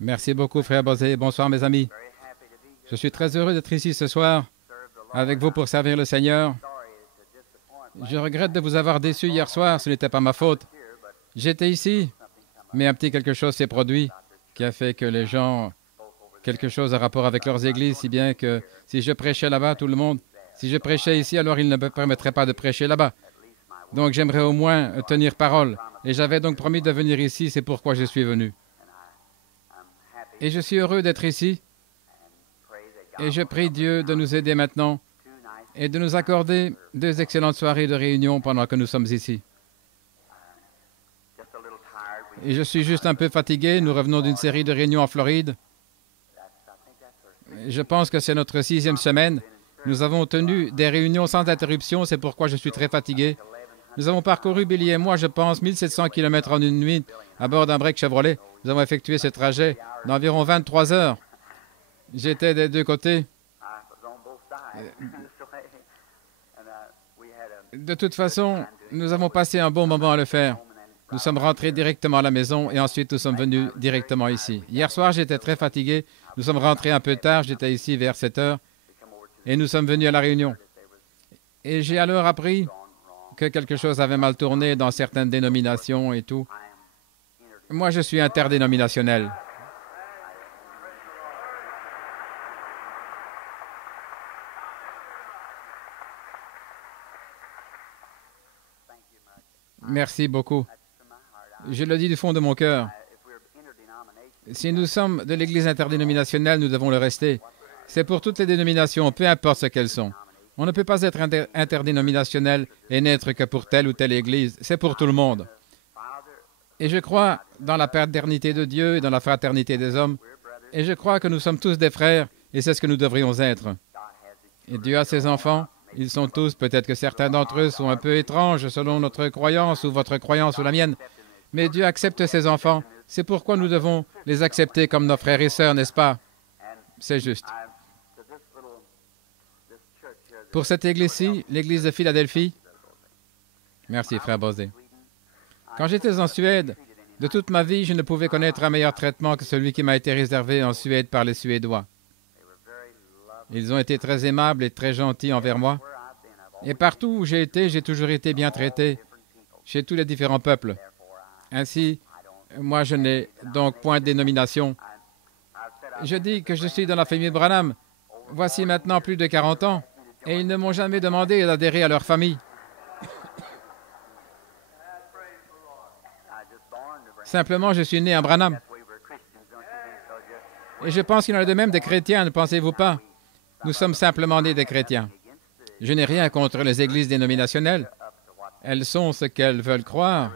Merci beaucoup, frère Bosé. Bonsoir, mes amis. Je suis très heureux d'être ici ce soir avec vous pour servir le Seigneur. Je regrette de vous avoir déçu hier soir, ce n'était pas ma faute. J'étais ici, mais un petit quelque chose s'est produit qui a fait que les gens, quelque chose à rapport avec leurs églises, si bien que si je prêchais là-bas, tout le monde, si je prêchais ici, alors ils ne me permettraient pas de prêcher là-bas. Donc j'aimerais au moins tenir parole. Et j'avais donc promis de venir ici, c'est pourquoi je suis venu. Et je suis heureux d'être ici. Et je prie Dieu de nous aider maintenant et de nous accorder 2 excellentes soirées de réunion pendant que nous sommes ici. Et je suis juste un peu fatigué. Nous revenons d'une série de réunions en Floride. Je pense que c'est notre 6e semaine. Nous avons tenu des réunions sans interruption, c'est pourquoi je suis très fatigué. Nous avons parcouru, Billy et moi, je pense, 1700 km en une nuit à bord d'un break Chevrolet. Nous avons effectué ce trajet d'environ 23 heures. J'étais des 2 côtés. De toute façon, nous avons passé un bon moment à le faire. Nous sommes rentrés directement à la maison et ensuite nous sommes venus directement ici. Hier soir, j'étais très fatigué. Nous sommes rentrés un peu tard. J'étais ici vers 7 heures et nous sommes venus à la réunion. Et j'ai alors appris que quelque chose avait mal tourné dans certaines dénominations et tout. Moi, je suis interdénominationnel. Merci beaucoup. Je le dis du fond de mon cœur. Si nous sommes de l'Église interdénominationnelle, nous devons le rester. C'est pour toutes les dénominations, peu importe ce qu'elles sont. On ne peut pas être interdénominationnel et n'être que pour telle ou telle Église. C'est pour tout le monde. Et je crois dans la paternité de Dieu et dans la fraternité des hommes. Et je crois que nous sommes tous des frères et c'est ce que nous devrions être. Et Dieu a ses enfants. Ils sont tous, peut-être que certains d'entre eux sont un peu étranges selon notre croyance ou votre croyance ou la mienne. Mais Dieu accepte ses enfants. C'est pourquoi nous devons les accepter comme nos frères et sœurs, n'est-ce pas? C'est juste. Pour cette église-ci, l'église de Philadelphie, merci, frère Bosé. Quand j'étais en Suède, de toute ma vie, je ne pouvais connaître un meilleur traitement que celui qui m'a été réservé en Suède par les Suédois. Ils ont été très aimables et très gentils envers moi. Et partout où j'ai été, j'ai toujours été bien traité, chez tous les différents peuples. Ainsi, moi, je n'ai donc point de dénomination. Je dis que je suis dans la famille Branham. Voici maintenant plus de 40 ans, et ils ne m'ont jamais demandé d'adhérer à leur famille. Simplement, je suis né à Branham. Et je pense qu'il y en a de même des chrétiens, ne pensez-vous pas? Nous sommes simplement nés des chrétiens. Je n'ai rien contre les églises dénominationnelles. Elles sont ce qu'elles veulent croire.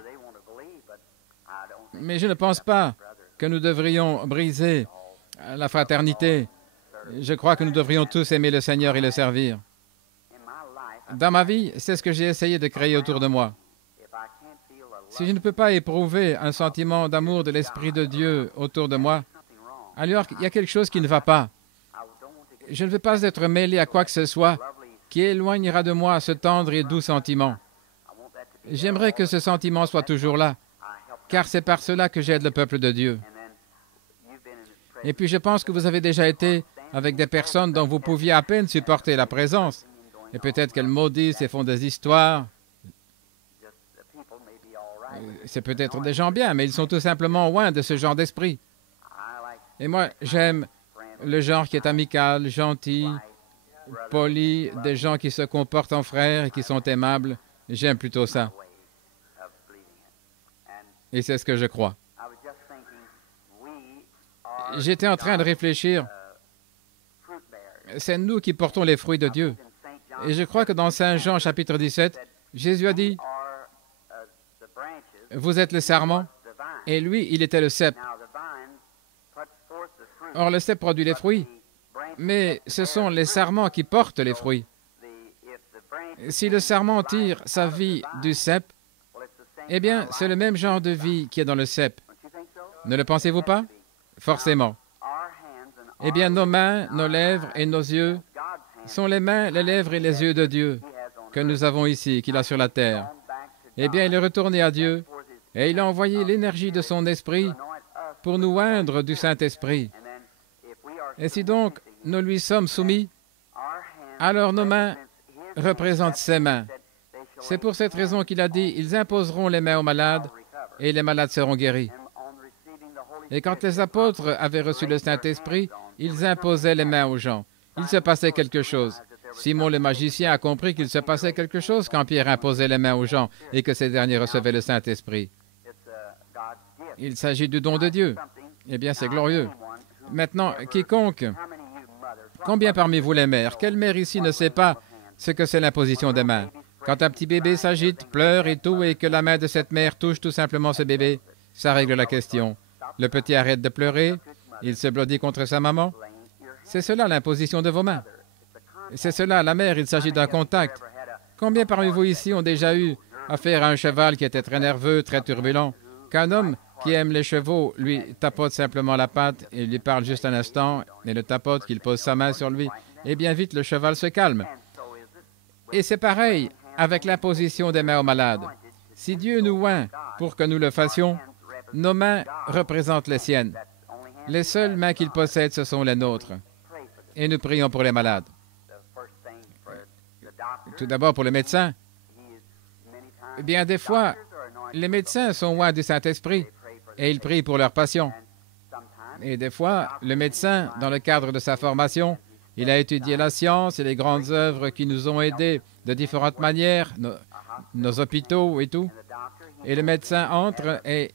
Mais je ne pense pas que nous devrions briser la fraternité. Je crois que nous devrions tous aimer le Seigneur et le servir. Dans ma vie, c'est ce que j'ai essayé de créer autour de moi. Si je ne peux pas éprouver un sentiment d'amour de l'Esprit de Dieu autour de moi, alors il y a quelque chose qui ne va pas. Je ne veux pas être mêlé à quoi que ce soit qui éloignera de moi ce tendre et doux sentiment. J'aimerais que ce sentiment soit toujours là, car c'est par cela que j'aide le peuple de Dieu. Et puis je pense que vous avez déjà été avec des personnes dont vous pouviez à peine supporter la présence. Et peut-être qu'elles maudissent et font des histoires. C'est peut-être des gens bien, mais ils sont tout simplement loin de ce genre d'esprit. Et moi, j'aime le genre qui est amical, gentil, poli, des gens qui se comportent en frères et qui sont aimables. J'aime plutôt ça. Et c'est ce que je crois. J'étais en train de réfléchir. C'est nous qui portons les fruits de Dieu. Et je crois que dans Saint Jean, chapitre 17, Jésus a dit, « Vous êtes le sarment, et lui, il était le cep. » Or, le cep produit les fruits, mais ce sont les sarments qui portent les fruits. Si le sarment tire sa vie du cep, eh bien, c'est le même genre de vie qui est dans le cep. Ne le pensez-vous pas? Forcément. Eh bien, nos mains, nos lèvres et nos yeux sont les mains, les lèvres et les yeux de Dieu que nous avons ici, qu'il a sur la terre. Eh bien, il est retourné à Dieu et il a envoyé l'énergie de son esprit pour nous oindre du Saint-Esprit. Et si donc nous lui sommes soumis, alors nos mains représentent ses mains. C'est pour cette raison qu'il a dit, ils imposeront les mains aux malades et les malades seront guéris. Et quand les apôtres avaient reçu le Saint-Esprit, ils imposaient les mains aux gens. Il se passait quelque chose. Simon le magicien a compris qu'il se passait quelque chose quand Pierre imposait les mains aux gens et que ces derniers recevaient le Saint-Esprit. Il s'agit du don de Dieu. Eh bien, c'est glorieux. Maintenant, quiconque, combien parmi vous les mères, quelle mère ici ne sait pas ce que c'est l'imposition des mains? Quand un petit bébé s'agite, pleure et tout, et que la main de cette mère touche tout simplement ce bébé, ça règle la question. Le petit arrête de pleurer, il se blottit contre sa maman. C'est cela l'imposition de vos mains. C'est cela, la mère, il s'agit d'un contact. Combien parmi vous ici ont déjà eu affaire à un cheval qui était très nerveux, très turbulent, qu'un homme qui aime les chevaux lui tapote simplement la patte et lui parle juste un instant, et le tapote, qu'il pose sa main sur lui, et bien vite le cheval se calme. Et c'est pareil avec l'imposition des mains aux malades. Si Dieu nous oint pour que nous le fassions, nos mains représentent les siennes. Les seules mains qu'il possède, ce sont les nôtres. Et nous prions pour les malades. Tout d'abord pour les médecins. Bien des fois, les médecins sont oints du Saint-Esprit et ils prient pour leurs patients. Et des fois, le médecin, dans le cadre de sa formation, il a étudié la science et les grandes œuvres qui nous ont aidés de différentes manières, nos hôpitaux et tout. Et le médecin entre et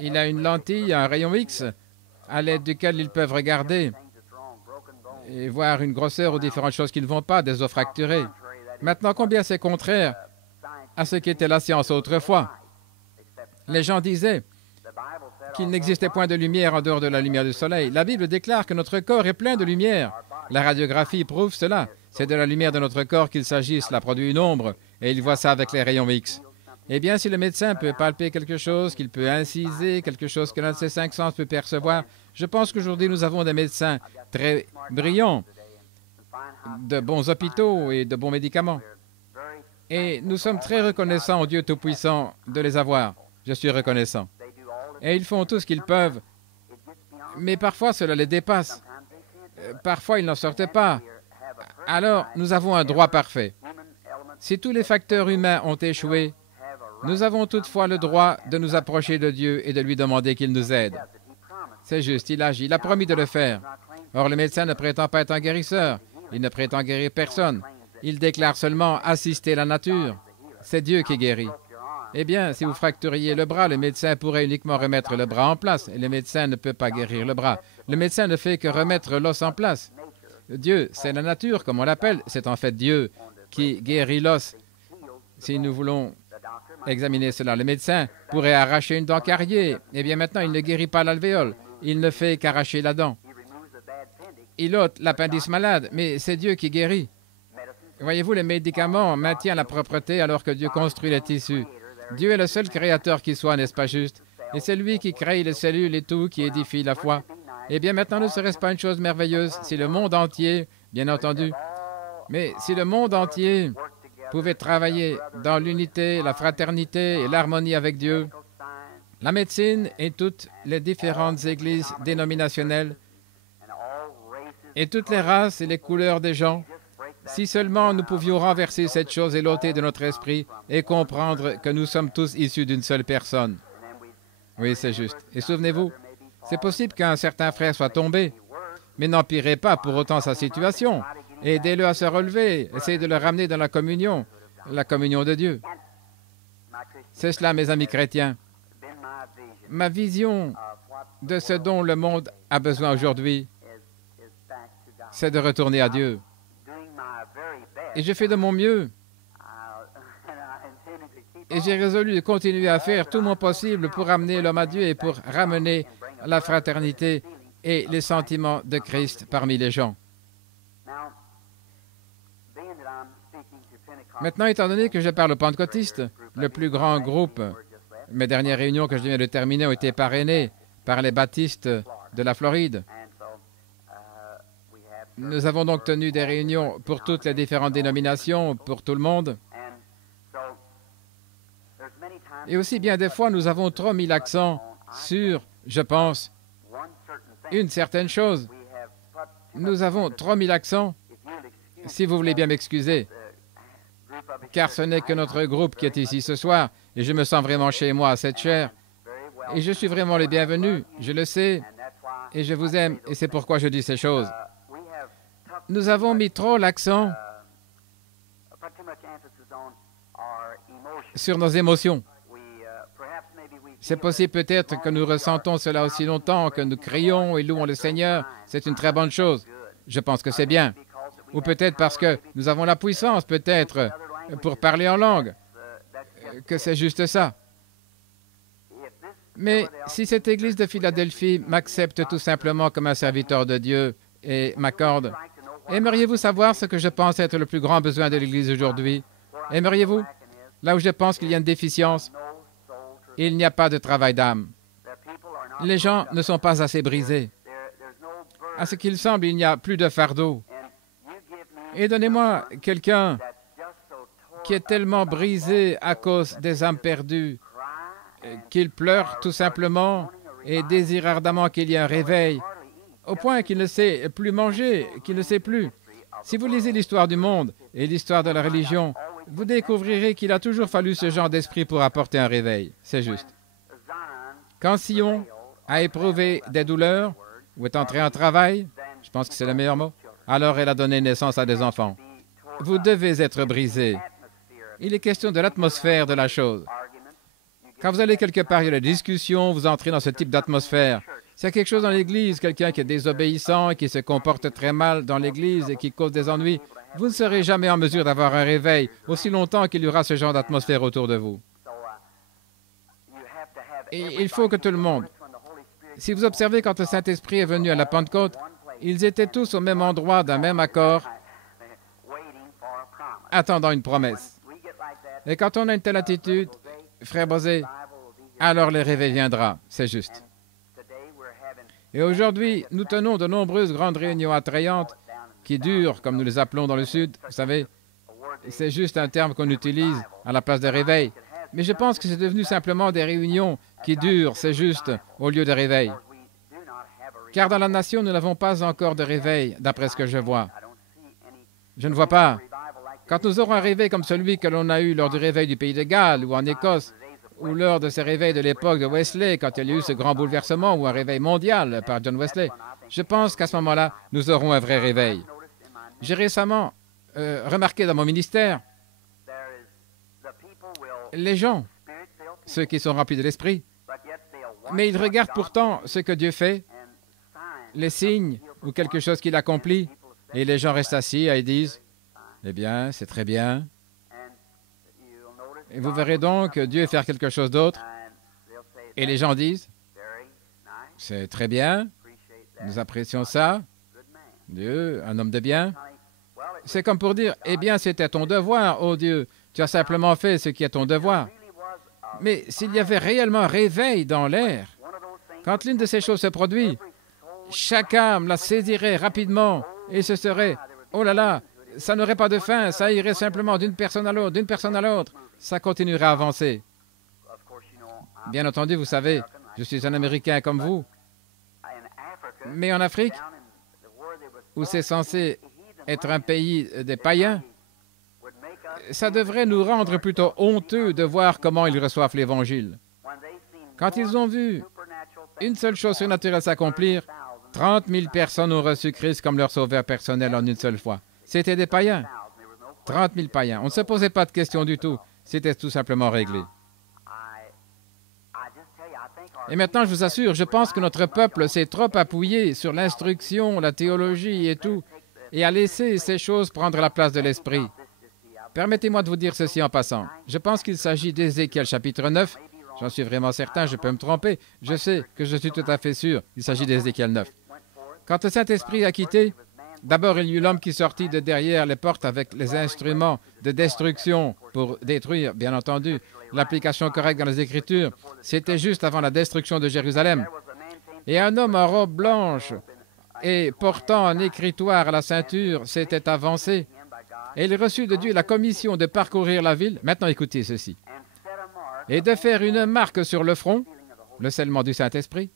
il a une lentille, un rayon X, à l'aide duquel ils peuvent regarder et voir une grosseur ou différentes choses qui ne vont pas, des os fracturés. Maintenant, combien c'est contraire à ce qu'était la science autrefois? Les gens disaient qu'il n'existait point de lumière en dehors de la lumière du soleil. La Bible déclare que notre corps est plein de lumière. La radiographie prouve cela. C'est de la lumière de notre corps qu'il s'agit. Cela produit une ombre, et il voit ça avec les rayons X. Eh bien, si le médecin peut palper quelque chose, qu'il peut inciser, quelque chose que l'un de ses 5 sens peut percevoir, je pense qu'aujourd'hui, nous avons des médecins très brillants, de bons hôpitaux et de bons médicaments. Et nous sommes très reconnaissants au Dieu Tout-Puissant de les avoir. Je suis reconnaissant. Et ils font tout ce qu'ils peuvent. Mais parfois, cela les dépasse. Parfois, ils n'en sortent pas. Alors, nous avons un droit parfait. Si tous les facteurs humains ont échoué, nous avons toutefois le droit de nous approcher de Dieu et de lui demander qu'il nous aide. C'est juste, il agit. Il a promis de le faire. Or, le médecin ne prétend pas être un guérisseur. Il ne prétend guérir personne. Il déclare seulement assister la nature. C'est Dieu qui guérit. Eh bien, si vous fracturiez le bras, le médecin pourrait uniquement remettre le bras en place, et le médecin ne peut pas guérir le bras. Le médecin ne fait que remettre l'os en place. Dieu, c'est la nature, comme on l'appelle. C'est en fait Dieu qui guérit l'os. Si nous voulons examiner cela, le médecin pourrait arracher une dent cariée. Eh bien, maintenant, il ne guérit pas l'alvéole. Il ne fait qu'arracher la dent. Il ôte l'appendice malade, mais c'est Dieu qui guérit. Voyez-vous, les médicaments maintiennent la propreté alors que Dieu construit les tissus. Dieu est le seul créateur qui soit, n'est-ce pas juste? Et c'est lui qui crée les cellules et tout, qui édifie la foi. Eh bien, maintenant, ne serait-ce pas une chose merveilleuse si le monde entier, bien entendu, mais si le monde entier pouvait travailler dans l'unité, la fraternité et l'harmonie avec Dieu, la médecine et toutes les différentes églises dénominationnelles et toutes les races et les couleurs des gens, si seulement nous pouvions renverser cette chose et l'ôter de notre esprit et comprendre que nous sommes tous issus d'une seule personne. Oui, c'est juste. Et souvenez-vous, c'est possible qu'un certain frère soit tombé, mais n'empirez pas pour autant sa situation. Aidez-le à se relever, essayez de le ramener dans la communion de Dieu. C'est cela, mes amis chrétiens. Ma vision de ce dont le monde a besoin aujourd'hui, c'est de retourner à Dieu. Et je fais de mon mieux. Et j'ai résolu de continuer à faire tout mon possible pour ramener l'homme à Dieu et pour ramener la fraternité et les sentiments de Christ parmi les gens. Maintenant, étant donné que je parle aux pentecôtistes, le plus grand groupe, mes dernières réunions que je viens de terminer ont été parrainées par les baptistes de la Floride. Nous avons donc tenu des réunions pour toutes les différentes dénominations, pour tout le monde. Et aussi, bien des fois, nous avons trop mis l'accent sur je pense, une certaine chose. Nous avons 3000 accents, si vous voulez bien m'excuser, car ce n'est que notre groupe qui est ici ce soir, et je me sens vraiment chez moi à cette chaire, et je suis vraiment le bienvenu, je le sais, et je vous aime, et c'est pourquoi je dis ces choses. Nous avons mis trop l'accent sur nos émotions. C'est possible peut-être que nous ressentons cela aussi longtemps, que nous crions et louons le Seigneur. C'est une très bonne chose. Je pense que c'est bien. Ou peut-être parce que nous avons la puissance, peut-être, pour parler en langue, que c'est juste ça. Mais si cette Église de Philadelphie m'accepte tout simplement comme un serviteur de Dieu et m'accorde, aimeriez-vous savoir ce que je pense être le plus grand besoin de l'Église aujourd'hui? Aimeriez-vous? Là où je pense qu'il y a une déficience, il n'y a pas de travail d'âme. Les gens ne sont pas assez brisés. À ce qu'il semble, il n'y a plus de fardeau. Et donnez-moi quelqu'un qui est tellement brisé à cause des âmes perdues qu'il pleure tout simplement et désire ardemment qu'il y ait un réveil, au point qu'il ne sait plus manger, qu'il ne sait plus. Si vous lisez l'histoire du monde et l'histoire de la religion, vous découvrirez qu'il a toujours fallu ce genre d'esprit pour apporter un réveil. C'est juste. Quand Sion a éprouvé des douleurs ou est entré en travail, je pense que c'est le meilleur mot, alors elle a donné naissance à des enfants. Vous devez être brisé. Il est question de l'atmosphère de la chose. Quand vous allez quelque part, il y a la discussion, vous entrez dans ce type d'atmosphère. S'il y a quelque chose dans l'Église, quelqu'un qui est désobéissant, qui se comporte très mal dans l'Église et qui cause des ennuis, vous ne serez jamais en mesure d'avoir un réveil aussi longtemps qu'il y aura ce genre d'atmosphère autour de vous. Et il faut que tout le monde... Si vous observez quand le Saint-Esprit est venu à la Pentecôte, ils étaient tous au même endroit, d'un même accord, attendant une promesse. Et quand on a une telle attitude, frère Bosé, alors le réveil viendra, c'est juste. Et aujourd'hui, nous tenons de nombreuses grandes réunions attrayantes qui durent, comme nous les appelons dans le Sud, vous savez, c'est juste un terme qu'on utilise à la place de réveil. Mais je pense que c'est devenu simplement des réunions qui durent, c'est juste, au lieu de réveil. Car dans la nation, nous n'avons pas encore de réveil, d'après ce que je vois. Je ne vois pas. Quand nous aurons un réveil comme celui que l'on a eu lors du réveil du pays de Galles ou en Écosse, ou lors de ces réveils de l'époque de Wesley, quand il y a eu ce grand bouleversement ou un réveil mondial par John Wesley, je pense qu'à ce moment-là, nous aurons un vrai réveil. J'ai récemment remarqué dans mon ministère, les gens, ceux qui sont remplis de l'esprit, mais ils regardent pourtant ce que Dieu fait, les signes ou quelque chose qu'il accomplit, et les gens restent assis et disent, « Eh bien, c'est très bien. » Et vous verrez donc Dieu faire quelque chose d'autre. Et les gens disent, « C'est très bien, nous apprécions ça. Dieu, un homme de bien. » C'est comme pour dire, « Eh bien, c'était ton devoir, ô Dieu. Tu as simplement fait ce qui est ton devoir. » Mais s'il y avait réellement un réveil dans l'air, quand l'une de ces choses se produit, chaque âme la saisirait rapidement et ce serait, oh là là, ça n'aurait pas de fin, ça irait simplement d'une personne à l'autre, d'une personne à l'autre, ça continuerait à avancer. Bien entendu, vous savez, je suis un Américain comme vous, mais en Afrique, où c'est censé être un pays des païens, ça devrait nous rendre plutôt honteux de voir comment ils reçoivent l'Évangile. Quand ils ont vu une seule chose surnaturelle s'accomplir, 30 000 personnes ont reçu Christ comme leur sauveur personnel en une seule fois. C'était des païens. 30 000 païens. On ne se posait pas de questions du tout. C'était tout simplement réglé. Et maintenant, je vous assure, je pense que notre peuple s'est trop appuyé sur l'instruction, la théologie et tout, et a laissé ces choses prendre la place de l'esprit. Permettez-moi de vous dire ceci en passant. Je pense qu'il s'agit d'Ézéchiel chapitre 9. J'en suis vraiment certain, je peux me tromper. Je sais que je suis tout à fait sûr. Il s'agit d'Ézéchiel 9. Quand le Saint-Esprit a quitté, d'abord il y eut l'homme qui sortit de derrière les portes avec les instruments de destruction pour détruire, bien entendu, l'application correcte dans les Écritures. C'était juste avant la destruction de Jérusalem. Et un homme en robe blanche et portant un écritoire à la ceinture s'était avancé. Et il reçut de Dieu la commission de parcourir la ville. Maintenant, écoutez ceci. Et de faire une marque sur le front, le scellement du Saint-Esprit,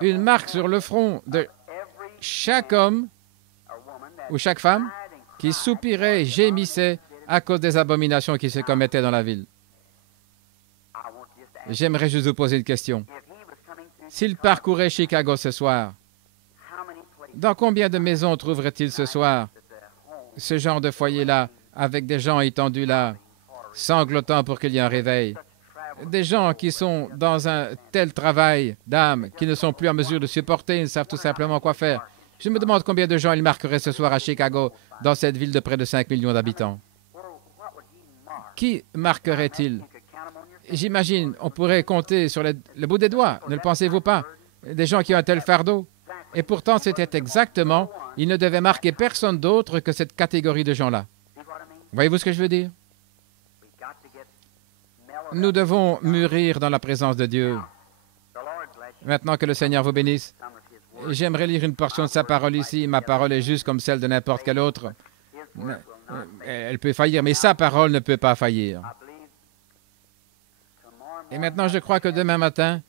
une marque sur le front de chaque homme ou chaque femme qui soupirait, gémissait à cause des abominations qui se commettaient dans la ville. J'aimerais juste vous poser une question. S'il parcourait Chicago ce soir, dans combien de maisons trouverait-il ce soir ce genre de foyer-là, avec des gens étendus là, sanglotant pour qu'il y ait un réveil? Des gens qui sont dans un tel travail d'âme, qui ne sont plus en mesure de supporter, ils ne savent tout simplement quoi faire. Je me demande combien de gens il marquerait ce soir à Chicago, dans cette ville de près de 5 millions d'habitants. Qui marquerait-il? J'imagine, on pourrait compter sur le bout des doigts, ne le pensez-vous pas? Des gens qui ont un tel fardeau. Et pourtant, c'était exactement, il ne devait marquer personne d'autre que cette catégorie de gens-là. Voyez-vous ce que je veux dire? Nous devons mûrir dans la présence de Dieu. Maintenant que le Seigneur vous bénisse, j'aimerais lire une portion de sa parole ici. Ma parole est juste comme celle de n'importe quelle autre. Elle peut faillir, mais sa parole ne peut pas faillir. Et maintenant, je crois que demain matin,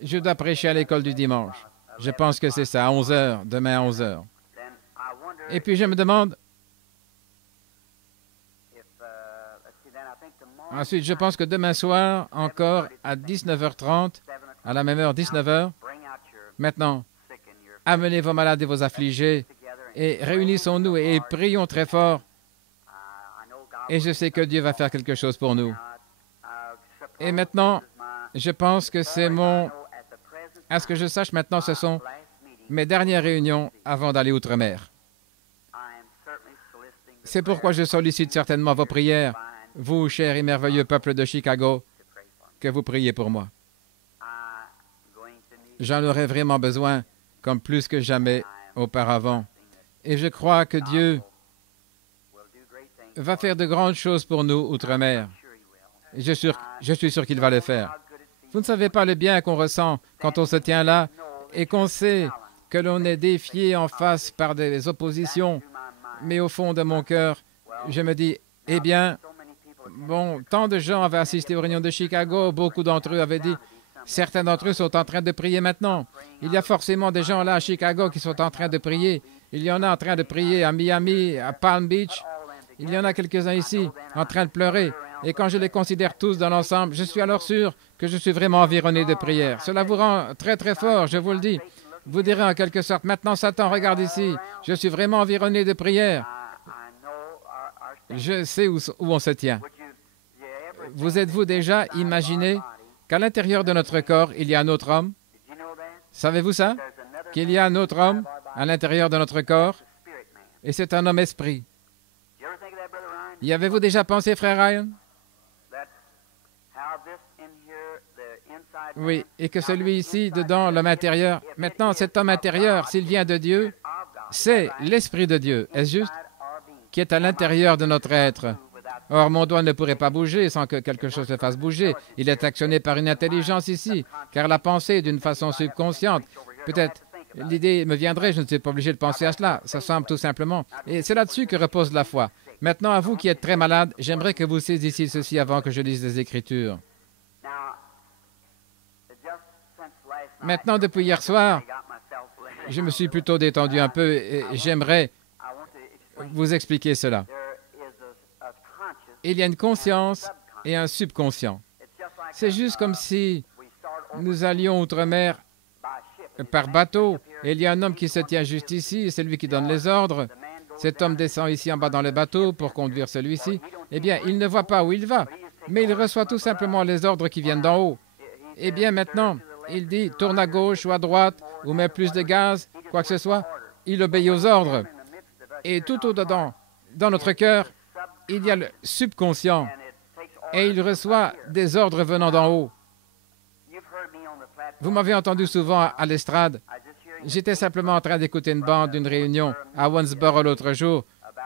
je dois prêcher à l'école du dimanche. Je pense que c'est ça, à 11 heures, demain à 11 heures. Et puis je me demande... Ensuite, je pense que demain soir, encore à 19h30, à la même heure, 19h, maintenant, amenez vos malades et vos affligés et réunissons-nous et prions très fort. Et je sais que Dieu va faire quelque chose pour nous. Et maintenant, je pense que c'est à ce que je sache maintenant, ce sont mes dernières réunions avant d'aller outre-mer. C'est pourquoi je sollicite certainement vos prières, vous, chers et merveilleux peuple de Chicago, que vous priez pour moi. J'en aurai vraiment besoin, comme plus que jamais auparavant. Et je crois que Dieu va faire de grandes choses pour nous outre-mer. Je suis sûr qu'il va le faire. Vous ne savez pas le bien qu'on ressent quand on se tient là et qu'on sait que l'on est défié en face par des oppositions. Mais au fond de mon cœur, je me dis, eh bien, bon, tant de gens avaient assisté aux réunions de Chicago, beaucoup d'entre eux avaient dit, certains d'entre eux sont en train de prier maintenant. Il y a forcément des gens là à Chicago qui sont en train de prier. Il y en a en train de prier à Miami, à Palm Beach. Il y en a quelques-uns ici en train de pleurer. Et quand je les considère tous dans l'ensemble, je suis alors sûr que je suis vraiment environné de prières. Cela vous rend très, très fort, je vous le dis. Vous direz en quelque sorte, maintenant Satan, regarde ici, je suis vraiment environné de prières. Je sais où on se tient. Vous êtes-vous déjà imaginé qu'à l'intérieur de notre corps, il y a un autre homme? Savez-vous ça? Qu'il y a un autre homme à l'intérieur de notre corps? Et c'est un homme esprit. Y avez-vous déjà pensé, frère Ryan? Oui, et que celui ici, dedans, l'homme intérieur, maintenant, cet homme intérieur, s'il vient de Dieu, c'est l'Esprit de Dieu, est-ce juste? Qui est à l'intérieur de notre être. Or, mon doigt ne pourrait pas bouger sans que quelque chose se fasse bouger. Il est actionné par une intelligence ici, car la pensée d'une façon subconsciente. Peut-être l'idée me viendrait, je ne suis pas obligé de penser à cela, ça semble tout simplement. Et c'est là-dessus que repose la foi. Maintenant, à vous qui êtes très malade, j'aimerais que vous saisissiez ceci avant que je lise les Écritures. Maintenant, depuis hier soir, je me suis plutôt détendu un peu et j'aimerais vous expliquer cela. Il y a une conscience et un subconscient. C'est juste comme si nous allions outre-mer par bateau et il y a un homme qui se tient juste ici, c'est lui qui donne les ordres. Cet homme descend ici en bas dans le bateau pour conduire celui-ci. Eh bien, il ne voit pas où il va, mais il reçoit tout simplement les ordres qui viennent d'en haut. Eh bien, maintenant, il dit, tourne à gauche ou à droite, ou mets plus de gaz, quoi que ce soit. Il obéit aux ordres. Et tout au-dedans, dans notre cœur, il y a le subconscient. Et il reçoit des ordres venant d'en haut. Vous m'avez entendu souvent à l'estrade. J'étais simplement en train d'écouter une bande d'une réunion à Owensboro l'autre jour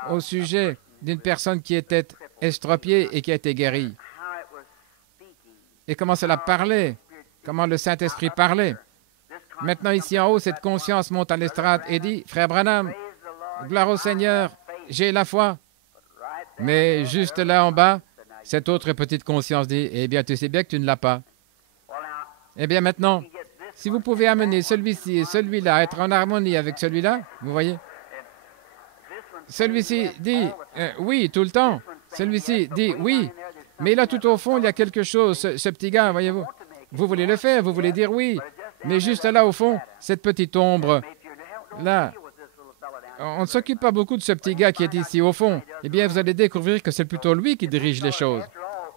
au sujet d'une personne qui était estropiée et qui a été guérie. Et comment cela parlait, comment le Saint-Esprit parlait. Maintenant, ici en haut, cette conscience monte à l'estrade et dit, « Frère Branham, gloire au Seigneur, j'ai la foi. » Mais juste là en bas, cette autre petite conscience dit, « Eh bien, tu sais bien que tu ne l'as pas. » Eh bien, maintenant, Si vous pouvez amener celui-ci et celui-là à être en harmonie avec celui-là, vous voyez, celui-ci dit oui tout le temps, celui-ci dit oui, mais là tout au fond, il y a quelque chose, ce petit gars, voyez-vous. Vous voulez le faire, vous voulez dire oui, mais juste là au fond, cette petite ombre, là, on ne s'occupe pas beaucoup de ce petit gars qui est ici au fond. Eh bien, vous allez découvrir que c'est plutôt lui qui dirige les choses.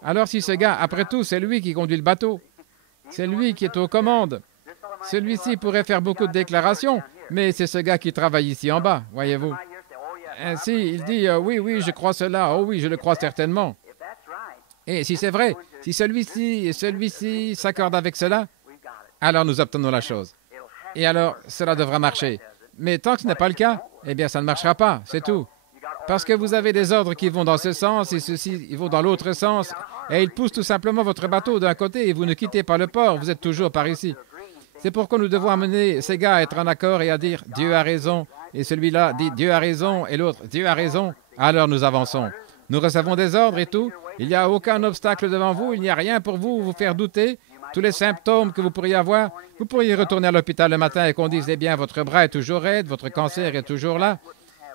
Alors si ce gars, après tout, c'est lui qui conduit le bateau, c'est lui qui est aux commandes, celui-ci pourrait faire beaucoup de déclarations, mais c'est ce gars qui travaille ici en bas, voyez-vous. Ainsi, il dit oui, oui, je crois cela, oh oui, je le crois certainement. Et si c'est vrai, si celui-ci et celui-ci s'accordent avec cela, alors nous obtenons la chose. Et alors, cela devra marcher. Mais tant que ce n'est pas le cas, eh bien, ça ne marchera pas, c'est tout. Parce que vous avez des ordres qui vont dans ce sens et ceux-ci ils vont dans l'autre sens, et ils poussent tout simplement votre bateau d'un côté et vous ne quittez pas le port, vous êtes toujours par ici. C'est pourquoi nous devons amener ces gars à être en accord et à dire « Dieu a raison », et celui-là dit « Dieu a raison » et l'autre « Dieu a raison », alors nous avançons. Nous recevons des ordres et tout, il n'y a aucun obstacle devant vous, il n'y a rien pour vous faire douter. Tous les symptômes que vous pourriez avoir, vous pourriez retourner à l'hôpital le matin et qu'on dise « Eh bien, votre bras est toujours raide, votre cancer est toujours là ».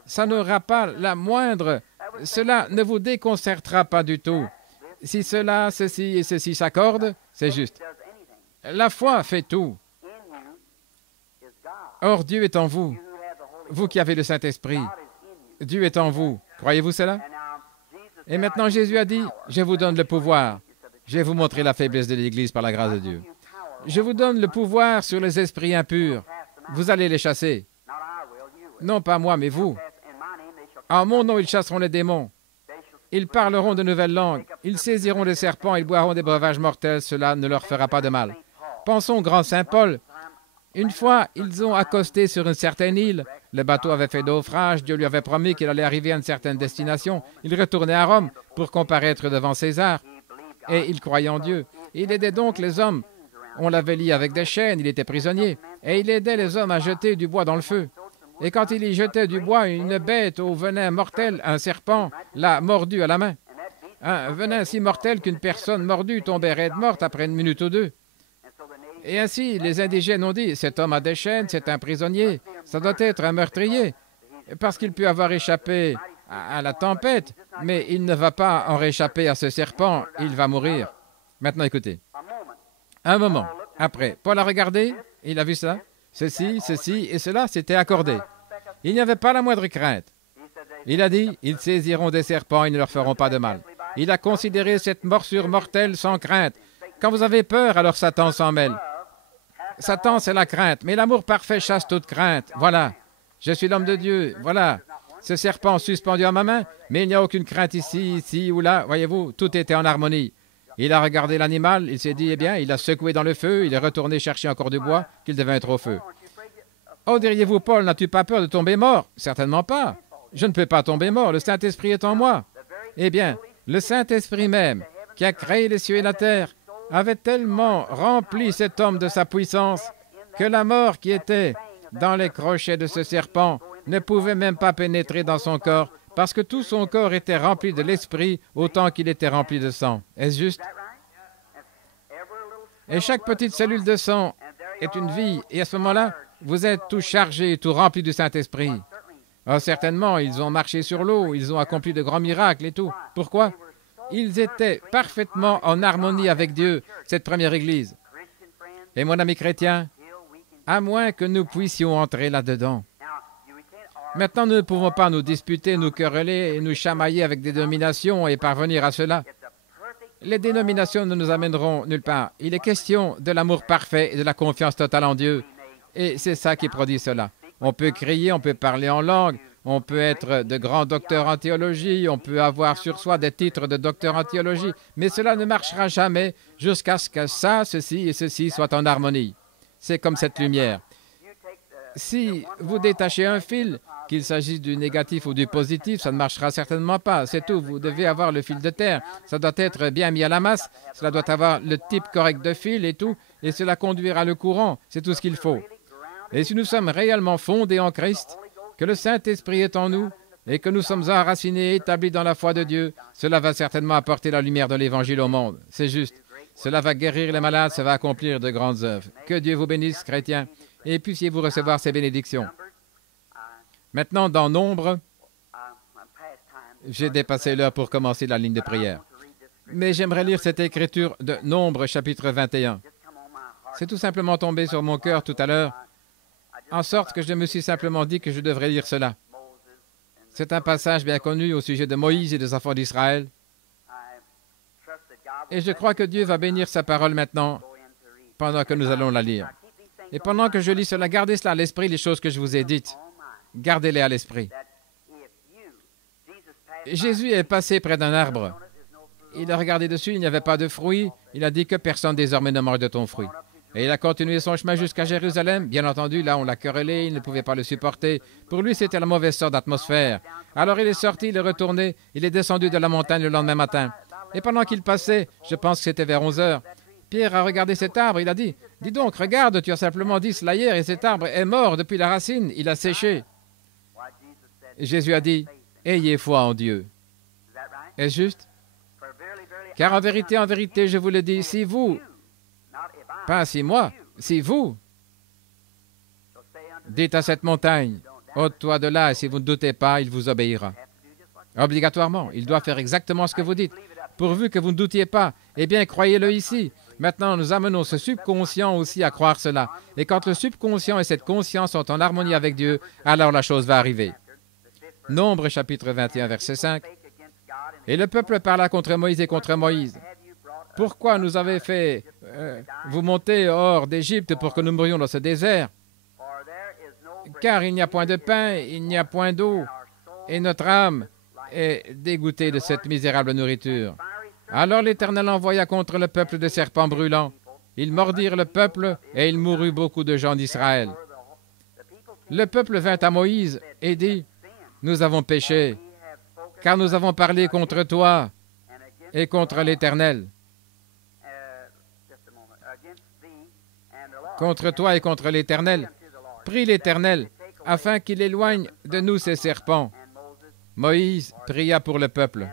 Ça n'aura pas la moindre... Cela ne vous déconcertera pas du tout. Si cela, ceci et ceci s'accordent, c'est juste. La foi fait tout. Or, Dieu est en vous. Vous qui avez le Saint-Esprit. Dieu est en vous. Croyez-vous cela? Et maintenant, Jésus a dit, je vous donne le pouvoir. Je vais vous montrer la faiblesse de l'Église par la grâce de Dieu. Je vous donne le pouvoir sur les esprits impurs. Vous allez les chasser. Non pas moi, mais vous. En mon nom, ils chasseront les démons. Ils parleront de nouvelles langues. Ils saisiront les serpents. Ils boiront des breuvages mortels. Cela ne leur fera pas de mal. Pensons au grand Saint Paul. Une fois, ils ont accosté sur une certaine île. Le bateau avait fait naufrage. Dieu lui avait promis qu'il allait arriver à une certaine destination. Il retournait à Rome pour comparaître devant César. Et il croyait en Dieu. Il aidait donc les hommes. On l'avait lié avec des chaînes. Il était prisonnier. Et il aidait les hommes à jeter du bois dans le feu. Et quand il y jetait du bois, une bête au venin mortel, un serpent, l'a mordu à la main. Un venin si mortel qu'une personne mordue tombait raide morte après une minute ou deux. Et ainsi, les indigènes ont dit, cet homme a des chaînes, c'est un prisonnier, ça doit être un meurtrier, parce qu'il peut avoir échappé à la tempête, mais il ne va pas en réchapper à ce serpent, il va mourir. Maintenant, écoutez. Un moment, après, Paul a regardé, il a vu ça, ceci et cela s'était accordé. Il n'y avait pas la moindre crainte. Il a dit, ils saisiront des serpents, ils ne leur feront pas de mal. Il a considéré cette morsure mortelle sans crainte. Quand vous avez peur, alors Satan s'en mêle. Satan, c'est la crainte, mais l'amour parfait chasse toute crainte. Voilà, je suis l'homme de Dieu, voilà. Ce serpent suspendu à ma main, mais il n'y a aucune crainte ici, ici ou là. Voyez-vous, tout était en harmonie. Il a regardé l'animal, il s'est dit, eh bien, il a secoué dans le feu, il est retourné chercher encore du bois qu'il devait être au feu. Oh, diriez-vous, Paul, n'as-tu pas peur de tomber mort? Certainement pas. Je ne peux pas tomber mort, le Saint-Esprit est en moi. Eh bien, le Saint-Esprit même, qui a créé les cieux et la terre, avait tellement rempli cet homme de sa puissance que la mort qui était dans les crochets de ce serpent ne pouvait même pas pénétrer dans son corps parce que tout son corps était rempli de l'esprit autant qu'il était rempli de sang. Est-ce juste? Et chaque petite cellule de sang est une vie et à ce moment-là, vous êtes tout chargé, tout rempli du Saint-Esprit. Oh, certainement, ils ont marché sur l'eau, ils ont accompli de grands miracles et tout. Pourquoi? Ils étaient parfaitement en harmonie avec Dieu, cette première Église. Et mon ami chrétien, à moins que nous puissions entrer là-dedans. Maintenant, nous ne pouvons pas nous disputer, nous quereller et nous chamailler avec des dénominations et parvenir à cela. Les dénominations ne nous amèneront nulle part. Il est question de l'amour parfait et de la confiance totale en Dieu. Et c'est ça qui produit cela. On peut crier, on peut parler en langue, on peut être de grands docteurs en théologie, on peut avoir sur soi des titres de docteur en théologie, mais cela ne marchera jamais jusqu'à ce que ça, ceci et ceci soient en harmonie. C'est comme cette lumière. Si vous détachez un fil, qu'il s'agisse du négatif ou du positif, ça ne marchera certainement pas. C'est tout. Vous devez avoir le fil de terre. Ça doit être bien mis à la masse. Cela doit avoir le type correct de fil et tout, et cela conduira le courant. C'est tout ce qu'il faut. Et si nous sommes réellement fondés en Christ, que le Saint-Esprit est en nous et que nous sommes enracinés et établis dans la foi de Dieu, cela va certainement apporter la lumière de l'Évangile au monde. C'est juste. Cela va guérir les malades, ça va accomplir de grandes œuvres. Que Dieu vous bénisse, chrétiens, et puissiez-vous recevoir ces bénédictions. Maintenant, dans Nombre, j'ai dépassé l'heure pour commencer la ligne de prière. Mais j'aimerais lire cette écriture de Nombre, chapitre 21. C'est tout simplement tombé sur mon cœur tout à l'heure, en sorte que je me suis simplement dit que je devrais lire cela. C'est un passage bien connu au sujet de Moïse et des enfants d'Israël. Et je crois que Dieu va bénir sa parole maintenant, pendant que nous allons la lire. Et pendant que je lis cela, gardez cela à l'esprit, les choses que je vous ai dites. Gardez-les à l'esprit. Jésus est passé près d'un arbre. Il a regardé dessus, il n'y avait pas de fruit. Il a dit que personne désormais ne mange de ton fruit. Et il a continué son chemin jusqu'à Jérusalem. Bien entendu, là, on l'a querellé, il ne pouvait pas le supporter. Pour lui, c'était la mauvaise sorte d'atmosphère. Alors il est sorti, il est retourné, il est descendu de la montagne le lendemain matin. Et pendant qu'il passait, je pense que c'était vers 11 heures, Pierre a regardé cet arbre, il a dit, « Dis donc, regarde, tu as simplement dit cela hier, et cet arbre est mort depuis la racine, il a séché. » Et Jésus a dit, « Ayez foi en Dieu. » Est-ce juste? Car en vérité, je vous le dis, si vous, pas si moi, si vous, dites à cette montagne, « Ôte-toi de là, et si vous ne doutez pas, il vous obéira. » Obligatoirement, il doit faire exactement ce que vous dites. Pourvu que vous ne doutiez pas, eh bien, croyez-le ici. Maintenant, nous amenons ce subconscient aussi à croire cela. Et quand le subconscient et cette conscience sont en harmonie avec Dieu, alors la chose va arriver. Nombre, chapitre 21, verset 5. « Et le peuple parla contre Moïse et contre Moïse. Pourquoi nous avez fait vous monter hors d'Égypte pour que nous mourions dans ce désert? Car il n'y a point de pain, il n'y a point d'eau, et notre âme est dégoûtée de cette misérable nourriture. » Alors l'Éternel envoya contre le peuple des serpents brûlants. Ils mordirent le peuple, et il mourut beaucoup de gens d'Israël. Le peuple vint à Moïse et dit, « Nous avons péché, car nous avons parlé contre toi et contre l'Éternel. » Contre toi et contre l'Éternel. Prie l'Éternel, afin qu'il éloigne de nous ces serpents. Moïse pria pour le peuple.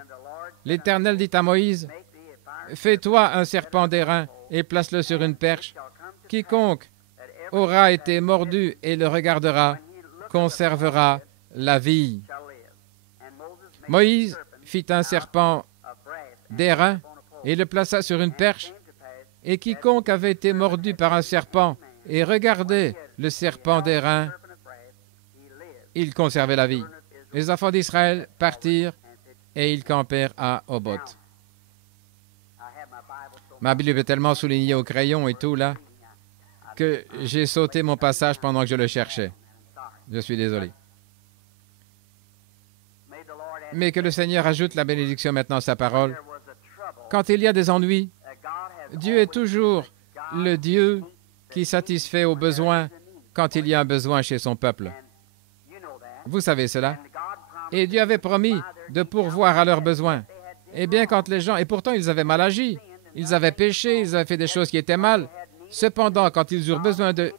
L'Éternel dit à Moïse, « Fais-toi un serpent d'airain et place-le sur une perche. Quiconque aura été mordu et le regardera, conservera la vie. » Moïse fit un serpent d'airain et le plaça sur une perche, et quiconque avait été mordu par un serpent et regardait le serpent d'airain, il conservait la vie. Les enfants d'Israël partirent et ils campèrent à Oboth. Ma Bible est tellement soulignée au crayon et tout là que j'ai sauté mon passage pendant que je le cherchais. Je suis désolé. Mais que le Seigneur ajoute la bénédiction maintenant à sa parole. Quand il y a des ennuis, Dieu est toujours le Dieu qui satisfait aux besoins quand il y a un besoin chez son peuple. Vous savez cela. Et Dieu avait promis de pourvoir à leurs besoins. Eh bien, quand les gens... Et pourtant, ils avaient mal agi. Ils avaient péché, ils avaient fait des choses qui étaient mal. Cependant, quand ils eurent besoin de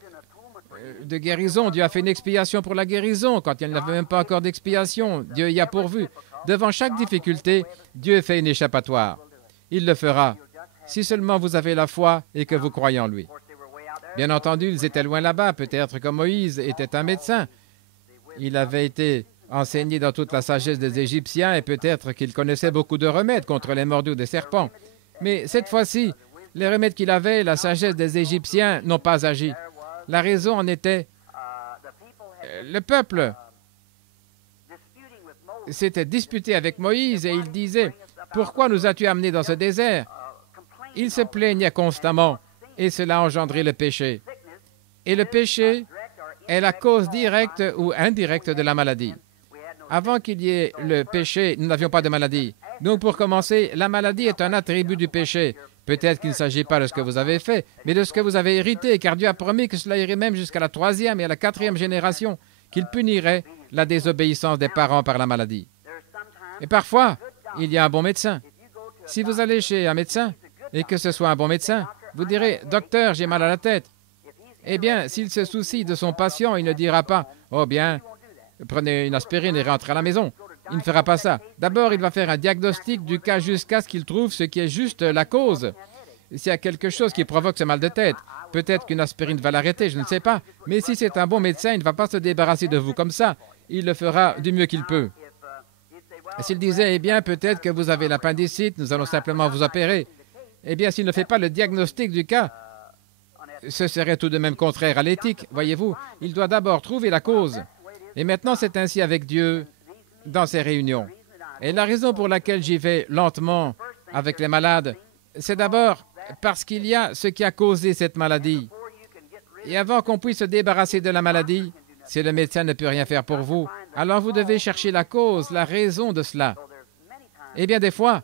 guérison, Dieu a fait une expiation pour la guérison. Quand il n'y avait même pas encore d'expiation, Dieu y a pourvu. Devant chaque difficulté, Dieu fait une échappatoire. Il le fera, si seulement vous avez la foi et que vous croyez en lui. Bien entendu, ils étaient loin là-bas. Peut-être que Moïse était un médecin. Il avait été enseigné dans toute la sagesse des Égyptiens et peut-être qu'il connaissait beaucoup de remèdes contre les morsures des serpents. Mais cette fois-ci, les remèdes qu'il avait, la sagesse des Égyptiens n'ont pas agi. La raison en était, le peuple s'était disputé avec Moïse et il disait, « Pourquoi nous as-tu amenés dans ce désert? » Il se plaignait constamment et cela a engendré le péché. Et le péché est la cause directe ou indirecte de la maladie. Avant qu'il y ait le péché, nous n'avions pas de maladie. Donc, pour commencer, la maladie est un attribut du péché. Peut-être qu'il ne s'agit pas de ce que vous avez fait, mais de ce que vous avez hérité, car Dieu a promis que cela irait même jusqu'à la 3e et à la 4e génération, qu'il punirait la désobéissance des parents par la maladie. Et parfois, il y a un bon médecin. Si vous allez chez un médecin, et que ce soit un bon médecin, vous direz, « Docteur, j'ai mal à la tête. » Eh bien, s'il se soucie de son patient, il ne dira pas, « Oh bien, prenez une aspirine et rentrez à la maison. » Il ne fera pas ça. D'abord, il va faire un diagnostic du cas jusqu'à ce qu'il trouve ce qui est juste la cause. s'il y a quelque chose qui provoque ce mal de tête. Peut-être qu'une aspirine va l'arrêter, je ne sais pas. Mais si c'est un bon médecin, il ne va pas se débarrasser de vous comme ça. Il le fera du mieux qu'il peut. Et s'il disait, eh bien, peut-être que vous avez l'appendicite, nous allons simplement vous opérer. Eh bien, s'il ne fait pas le diagnostic du cas, ce serait tout de même contraire à l'éthique. Voyez-vous, il doit d'abord trouver la cause. Et maintenant, c'est ainsi avec Dieu dans ces réunions. Et la raison pour laquelle j'y vais lentement avec les malades, c'est d'abord parce qu'il y a ce qui a causé cette maladie. Et avant qu'on puisse se débarrasser de la maladie, si le médecin ne peut rien faire pour vous, alors vous devez chercher la cause, la raison de cela. Eh bien, des fois,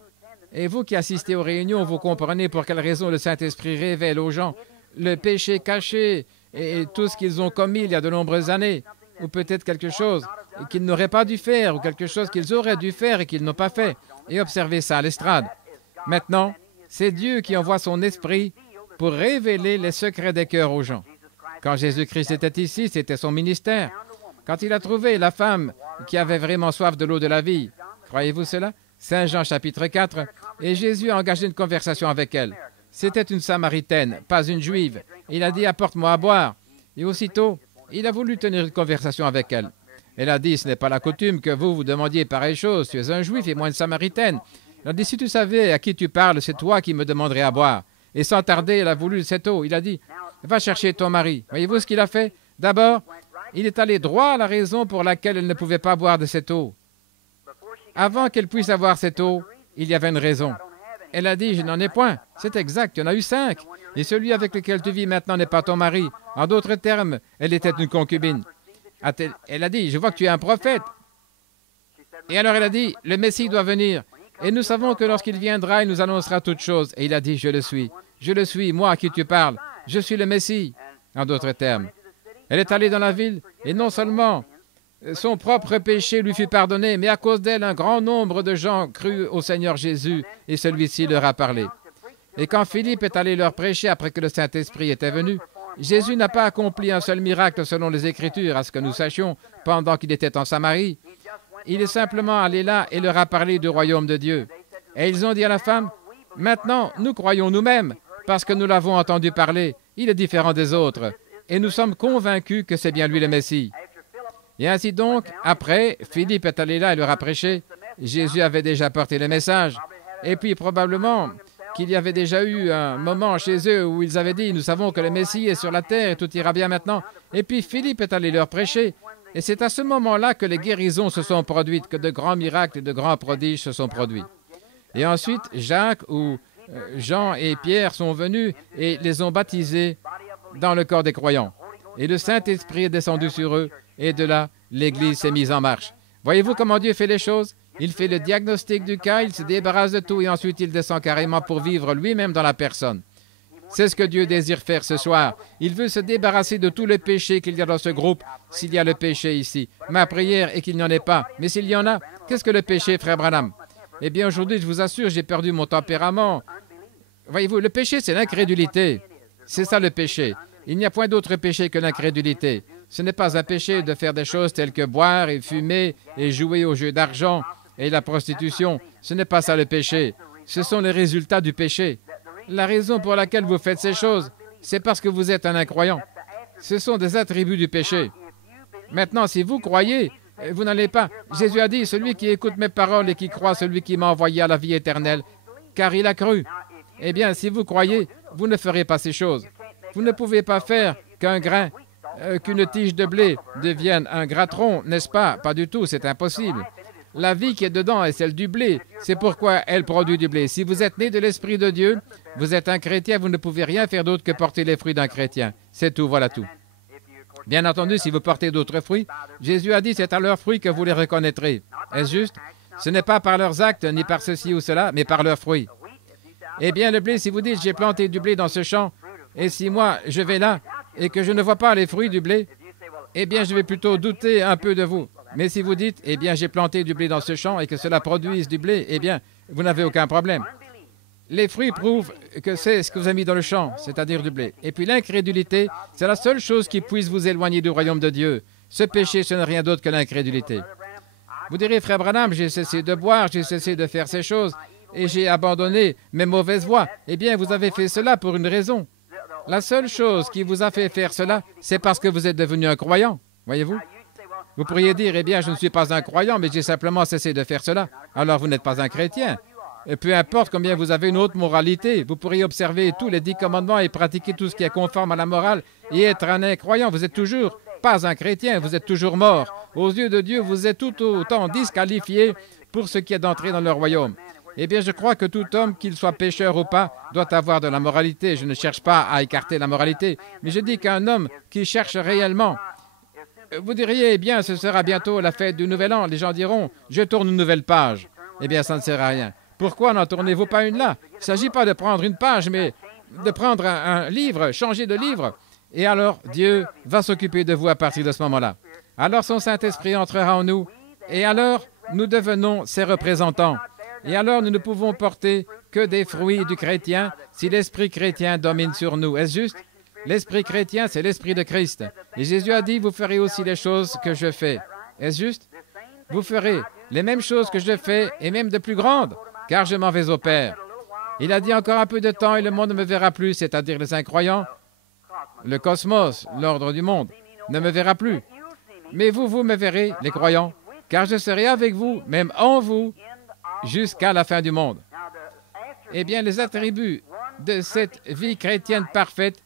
et vous qui assistez aux réunions, vous comprenez pour quelle raison le Saint-Esprit révèle aux gens le péché caché et tout ce qu'ils ont commis il y a de nombreuses années, ou peut-être quelque chose qu'ils n'auraient pas dû faire, ou quelque chose qu'ils auraient dû faire et qu'ils n'ont pas fait, et observez ça à l'estrade. Maintenant, c'est Dieu qui envoie son Esprit pour révéler les secrets des cœurs aux gens. Quand Jésus-Christ était ici, c'était son ministère. Quand il a trouvé la femme qui avait vraiment soif de l'eau de la vie, croyez-vous cela? Saint Jean chapitre 4, et Jésus a engagé une conversation avec elle. C'était une Samaritaine, pas une Juive. Il a dit, apporte-moi à boire. Et aussitôt, il a voulu tenir une conversation avec elle. Elle a dit, ce n'est pas la coutume que vous demandiez pareille chose. Tu es un Juif et moi une Samaritaine. Elle a dit, si tu savais à qui tu parles, c'est toi qui me demanderais à boire. Et sans tarder, elle a voulu cette eau. Il a dit, va chercher ton mari. Voyez-vous ce qu'il a fait? D'abord, il est allé droit à la raison pour laquelle elle ne pouvait pas boire de cette eau. Avant qu'elle puisse avoir cette eau, il y avait une raison. Elle a dit, je n'en ai point. C'est exact, il y en a eu 5. Et celui avec lequel tu vis maintenant n'est pas ton mari. En d'autres termes, elle était une concubine. Elle a dit, je vois que tu es un prophète. Et alors elle a dit, le Messie doit venir. Et nous savons que lorsqu'il viendra, il nous annoncera toutes choses. Et il a dit, je le suis. Je le suis, moi à qui tu parles. Je suis le Messie. En d'autres termes. Elle est allée dans la ville, et non seulement son propre péché lui fut pardonné, mais à cause d'elle, un grand nombre de gens crurent au Seigneur Jésus, et celui-ci leur a parlé. Et quand Philippe est allé leur prêcher après que le Saint-Esprit était venu, Jésus n'a pas accompli un seul miracle selon les Écritures, à ce que nous sachions, pendant qu'il était en Samarie. Il est simplement allé là et leur a parlé du royaume de Dieu. Et ils ont dit à la femme, « Maintenant, nous croyons nous-mêmes, parce que nous l'avons entendu parler. Il est différent des autres. Et nous sommes convaincus que c'est bien lui le Messie. » Et ainsi donc, après, Philippe est allé là et leur a prêché. Jésus avait déjà porté le message. Et puis probablement qu'il y avait déjà eu un moment chez eux où ils avaient dit, nous savons que le Messie est sur la terre et tout ira bien maintenant. Et puis Philippe est allé leur prêcher. Et c'est à ce moment-là que les guérisons se sont produites, que de grands miracles et de grands prodiges se sont produits. Et ensuite, Jacques ou Jean et Pierre sont venus et les ont baptisés dans le corps des croyants. Et le Saint-Esprit est descendu sur eux. Et de là, l'Église s'est mise en marche. Voyez-vous comment Dieu fait les choses? Il fait le diagnostic du cas, il se débarrasse de tout et ensuite il descend carrément pour vivre lui-même dans la personne. C'est ce que Dieu désire faire ce soir. Il veut se débarrasser de tous les péchés qu'il y a dans ce groupe, s'il y a le péché ici. Ma prière est qu'il n'y en ait pas. Mais s'il y en a, qu'est-ce que le péché, frère Branham? Eh bien, aujourd'hui, je vous assure, j'ai perdu mon tempérament. Voyez-vous, le péché, c'est l'incrédulité. C'est ça le péché. Il n'y a point d'autre péché que l'incrédulité. Ce n'est pas un péché de faire des choses telles que boire et fumer et jouer aux jeux d'argent et la prostitution. Ce n'est pas ça le péché. Ce sont les résultats du péché. La raison pour laquelle vous faites ces choses, c'est parce que vous êtes un incroyant. Ce sont des attributs du péché. Maintenant, si vous croyez, vous n'allez pas. Jésus a dit, celui qui écoute mes paroles et qui croit celui qui m'a envoyé à la vie éternelle, car il a cru. Eh bien, si vous croyez, vous ne ferez pas ces choses. Vous ne pouvez pas faire qu'un grain, qu'une tige de blé devienne un gratron, n'est-ce pas? Pas du tout, c'est impossible. La vie qui est dedans est celle du blé. C'est pourquoi elle produit du blé. Si vous êtes né de l'Esprit de Dieu, vous êtes un chrétien, vous ne pouvez rien faire d'autre que porter les fruits d'un chrétien. C'est tout, voilà tout. Bien entendu, si vous portez d'autres fruits, Jésus a dit, c'est à leurs fruits que vous les reconnaîtrez. Est-ce juste? Ce n'est pas par leurs actes, ni par ceci ou cela, mais par leurs fruits. Eh bien, le blé, si vous dites, j'ai planté du blé dans ce champ, et si moi, je vais là, et que je ne vois pas les fruits du blé, eh bien, je vais plutôt douter un peu de vous. Mais si vous dites, eh bien, j'ai planté du blé dans ce champ et que cela produise du blé, eh bien, vous n'avez aucun problème. Les fruits prouvent que c'est ce que vous avez mis dans le champ, c'est-à-dire du blé. Et puis l'incrédulité, c'est la seule chose qui puisse vous éloigner du royaume de Dieu. Ce péché, ce n'est rien d'autre que l'incrédulité. Vous direz, frère Branham, j'ai cessé de boire, j'ai cessé de faire ces choses. et j'ai abandonné mes mauvaises voies. Eh bien, vous avez fait cela pour une raison. La seule chose qui vous a fait faire cela, c'est parce que vous êtes devenu un croyant, voyez-vous. Vous pourriez dire, eh bien, je ne suis pas un croyant, mais j'ai simplement cessé de faire cela. Alors, vous n'êtes pas un chrétien. Et peu importe combien vous avez une haute moralité, vous pourriez observer tous les 10 commandements et pratiquer tout ce qui est conforme à la morale et être un incroyant. Vous êtes toujours pas un chrétien, vous êtes toujours mort. Aux yeux de Dieu, vous êtes tout autant disqualifié pour ce qui est d'entrer dans le royaume. Eh bien, je crois que tout homme, qu'il soit pécheur ou pas, doit avoir de la moralité. Je ne cherche pas à écarter la moralité, mais je dis qu'un homme qui cherche réellement, vous diriez, eh bien, ce sera bientôt la fête du Nouvel An. Les gens diront, je tourne une nouvelle page. Eh bien, ça ne sert à rien. Pourquoi n'en tournez-vous pas une là? Il ne s'agit pas de prendre une page, mais de prendre un livre, changer de livre. Et alors, Dieu va s'occuper de vous à partir de ce moment-là. Alors, son Saint-Esprit entrera en nous, et alors, nous devenons ses représentants. Et alors, nous ne pouvons porter que des fruits du chrétien si l'esprit chrétien domine sur nous. Est-ce juste? L'esprit chrétien, c'est l'esprit de Christ. Et Jésus a dit, vous ferez aussi les choses que je fais. Est-ce juste? Vous ferez les mêmes choses que je fais, et même de plus grandes, car je m'en vais au Père. Il a dit encore un peu de temps et le monde ne me verra plus, c'est-à-dire les incroyants. Le cosmos, l'ordre du monde, ne me verra plus. Mais vous me verrez, les croyants, car je serai avec vous, même en vous, jusqu'à la fin du monde. Eh bien, les attributs de cette vie chrétienne parfaite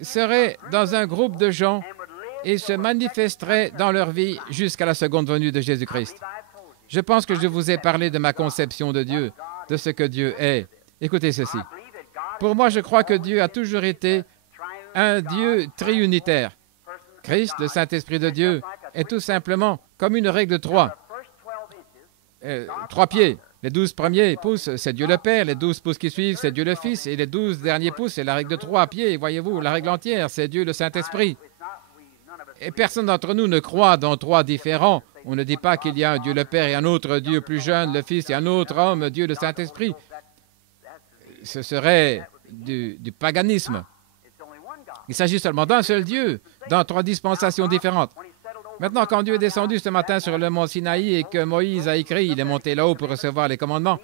seraient dans un groupe de gens et se manifesteraient dans leur vie jusqu'à la seconde venue de Jésus-Christ. Je pense que je vous ai parlé de ma conception de Dieu, de ce que Dieu est. Écoutez ceci. Pour moi, je crois que Dieu a toujours été un Dieu triunitaire. Christ, le Saint-Esprit de Dieu, est tout simplement comme une règle de 3. 3 pieds. Les 12 premiers pouces, c'est Dieu le Père. Les 12 pouces qui suivent, c'est Dieu le Fils. Et les 12 derniers pouces, c'est la règle de 3 pieds. Voyez-vous, la règle entière, c'est Dieu le Saint-Esprit. Et personne d'entre nous ne croit dans 3 différents. On ne dit pas qu'il y a un Dieu le Père et un autre Dieu plus jeune, le Fils, et un autre homme, Dieu le Saint-Esprit. Ce serait du paganisme. Il s'agit seulement d'un seul Dieu, dans 3 dispensations différentes. Maintenant, quand Dieu est descendu ce matin sur le mont Sinaï et que Moïse a écrit, il est monté là-haut pour recevoir les commandements,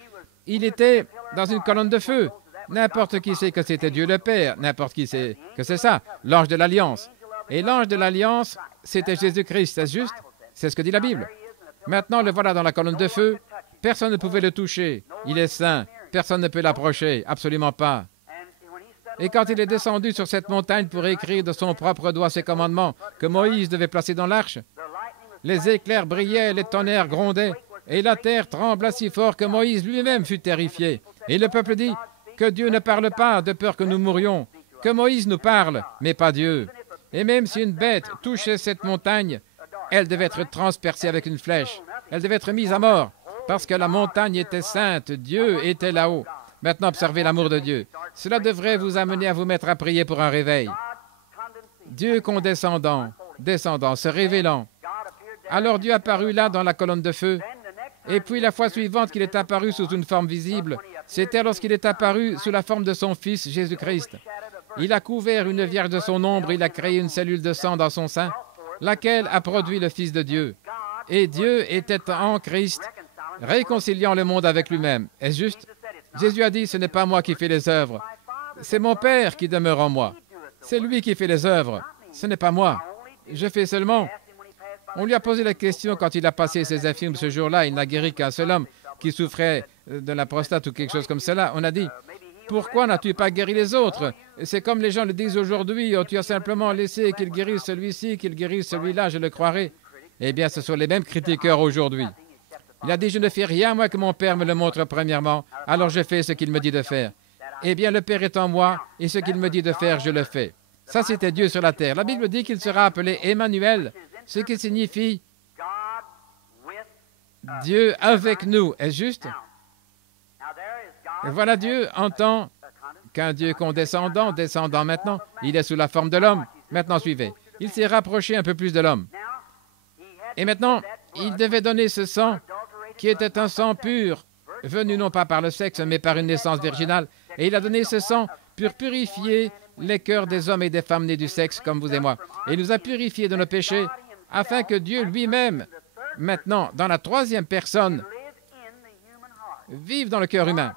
il était dans une colonne de feu. N'importe qui sait que c'était Dieu le Père, n'importe qui sait que c'est ça, l'ange de l'Alliance. Et l'ange de l'Alliance, c'était Jésus-Christ, c'est juste? C'est ce que dit la Bible. Maintenant, le voilà dans la colonne de feu. Personne ne pouvait le toucher. Il est saint. Personne ne peut l'approcher. Absolument pas. Et quand il est descendu sur cette montagne pour écrire de son propre doigt ses commandements que Moïse devait placer dans l'arche, les éclairs brillaient, les tonnerres grondaient, et la terre trembla si fort que Moïse lui-même fut terrifié. Et le peuple dit que Dieu ne parle pas de peur que nous mourions, que Moïse nous parle, mais pas Dieu. Et même si une bête touchait cette montagne, elle devait être transpercée avec une flèche. Elle devait être mise à mort, parce que la montagne était sainte, Dieu était là-haut. Maintenant, observez l'amour de Dieu. Cela devrait vous amener à vous mettre à prier pour un réveil. Dieu condescendant, descendant, se révélant. Alors Dieu apparut là dans la colonne de feu. Et puis la fois suivante qu'il est apparu sous une forme visible, c'était lorsqu'il est apparu sous la forme de son Fils, Jésus-Christ. Il a couvert une vierge de son ombre, il a créé une cellule de sang dans son sein, laquelle a produit le Fils de Dieu. Et Dieu était en Christ, réconciliant le monde avec lui-même. Est-ce juste? Jésus a dit, ce n'est pas moi qui fais les œuvres, c'est mon Père qui demeure en moi. C'est lui qui fait les œuvres, ce n'est pas moi. Je fais seulement. On lui a posé la question quand il a passé ses infirmes ce jour-là, il n'a guéri qu'un seul homme qui souffrait de la prostate ou quelque chose comme cela. On a dit, pourquoi n'as-tu pas guéri les autres? C'est comme les gens le disent aujourd'hui, oh, tu as simplement laissé qu'il guérisse celui-ci, qu'il guérisse celui-là, je le croirais. Eh bien, ce sont les mêmes critiqueurs aujourd'hui. Il a dit, je ne fais rien, moi, que mon Père me le montre premièrement, alors je fais ce qu'il me dit de faire. Eh bien, le Père est en moi, et ce qu'il me dit de faire, je le fais. Ça, c'était Dieu sur la terre. La Bible dit qu'il sera appelé Emmanuel, ce qui signifie Dieu avec nous. Est-ce juste? Et voilà Dieu en tant qu'un Dieu condescendant, descendant maintenant. Il est sous la forme de l'homme. Maintenant, suivez. Il s'est rapproché un peu plus de l'homme. Et maintenant, il devait donner ce sang qui était un sang pur, venu non pas par le sexe, mais par une naissance virginale. Et il a donné ce sang pour purifier les cœurs des hommes et des femmes nés du sexe, comme vous et moi. Et il nous a purifiés de nos péchés, afin que Dieu lui-même, maintenant, dans la troisième personne, vivent dans le cœur humain.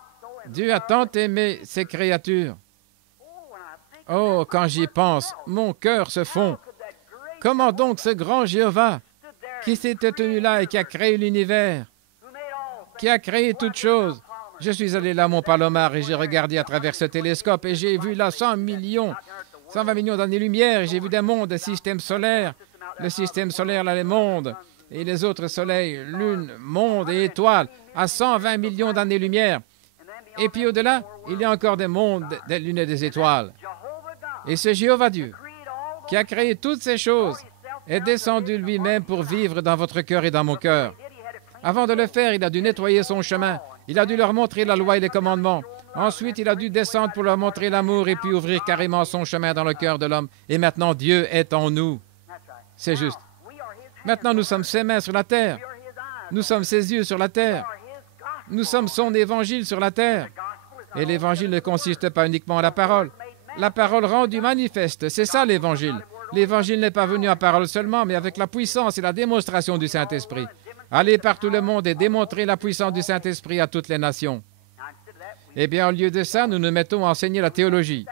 Dieu a tant aimé ses créatures. Oh, quand j'y pense, mon cœur se fond. Comment donc ce grand Jéhovah, qui s'était tenu là et qui a créé l'univers, qui a créé toutes choses. Je suis allé là, mon Palomar, et j'ai regardé à travers ce télescope, et j'ai vu là 120 millions d'années-lumière, et j'ai vu des mondes, des systèmes solaires. Le système solaire, là, les mondes, et les autres soleils, lune, monde et étoiles, à 120 millions d'années-lumière. Et puis au-delà, il y a encore des mondes, des lunes et des étoiles. Et ce Jéhovah Dieu, qui a créé toutes ces choses, est descendu lui-même pour vivre dans votre cœur et dans mon cœur. Avant de le faire, il a dû nettoyer son chemin. Il a dû leur montrer la loi et les commandements. Ensuite, il a dû descendre pour leur montrer l'amour et puis ouvrir carrément son chemin dans le cœur de l'homme. Et maintenant, Dieu est en nous. C'est juste. Maintenant, nous sommes ses mains sur la terre. Nous sommes ses yeux sur la terre. Nous sommes son évangile sur la terre. Et l'évangile ne consiste pas uniquement à la parole. La parole rendue manifeste, c'est ça l'évangile. L'évangile n'est pas venu en parole seulement, mais avec la puissance et la démonstration du Saint-Esprit. Allez par tout le monde et démontrez la puissance du Saint-Esprit à toutes les nations. Eh bien, au lieu de ça, nous nous mettons à enseigner la théologie.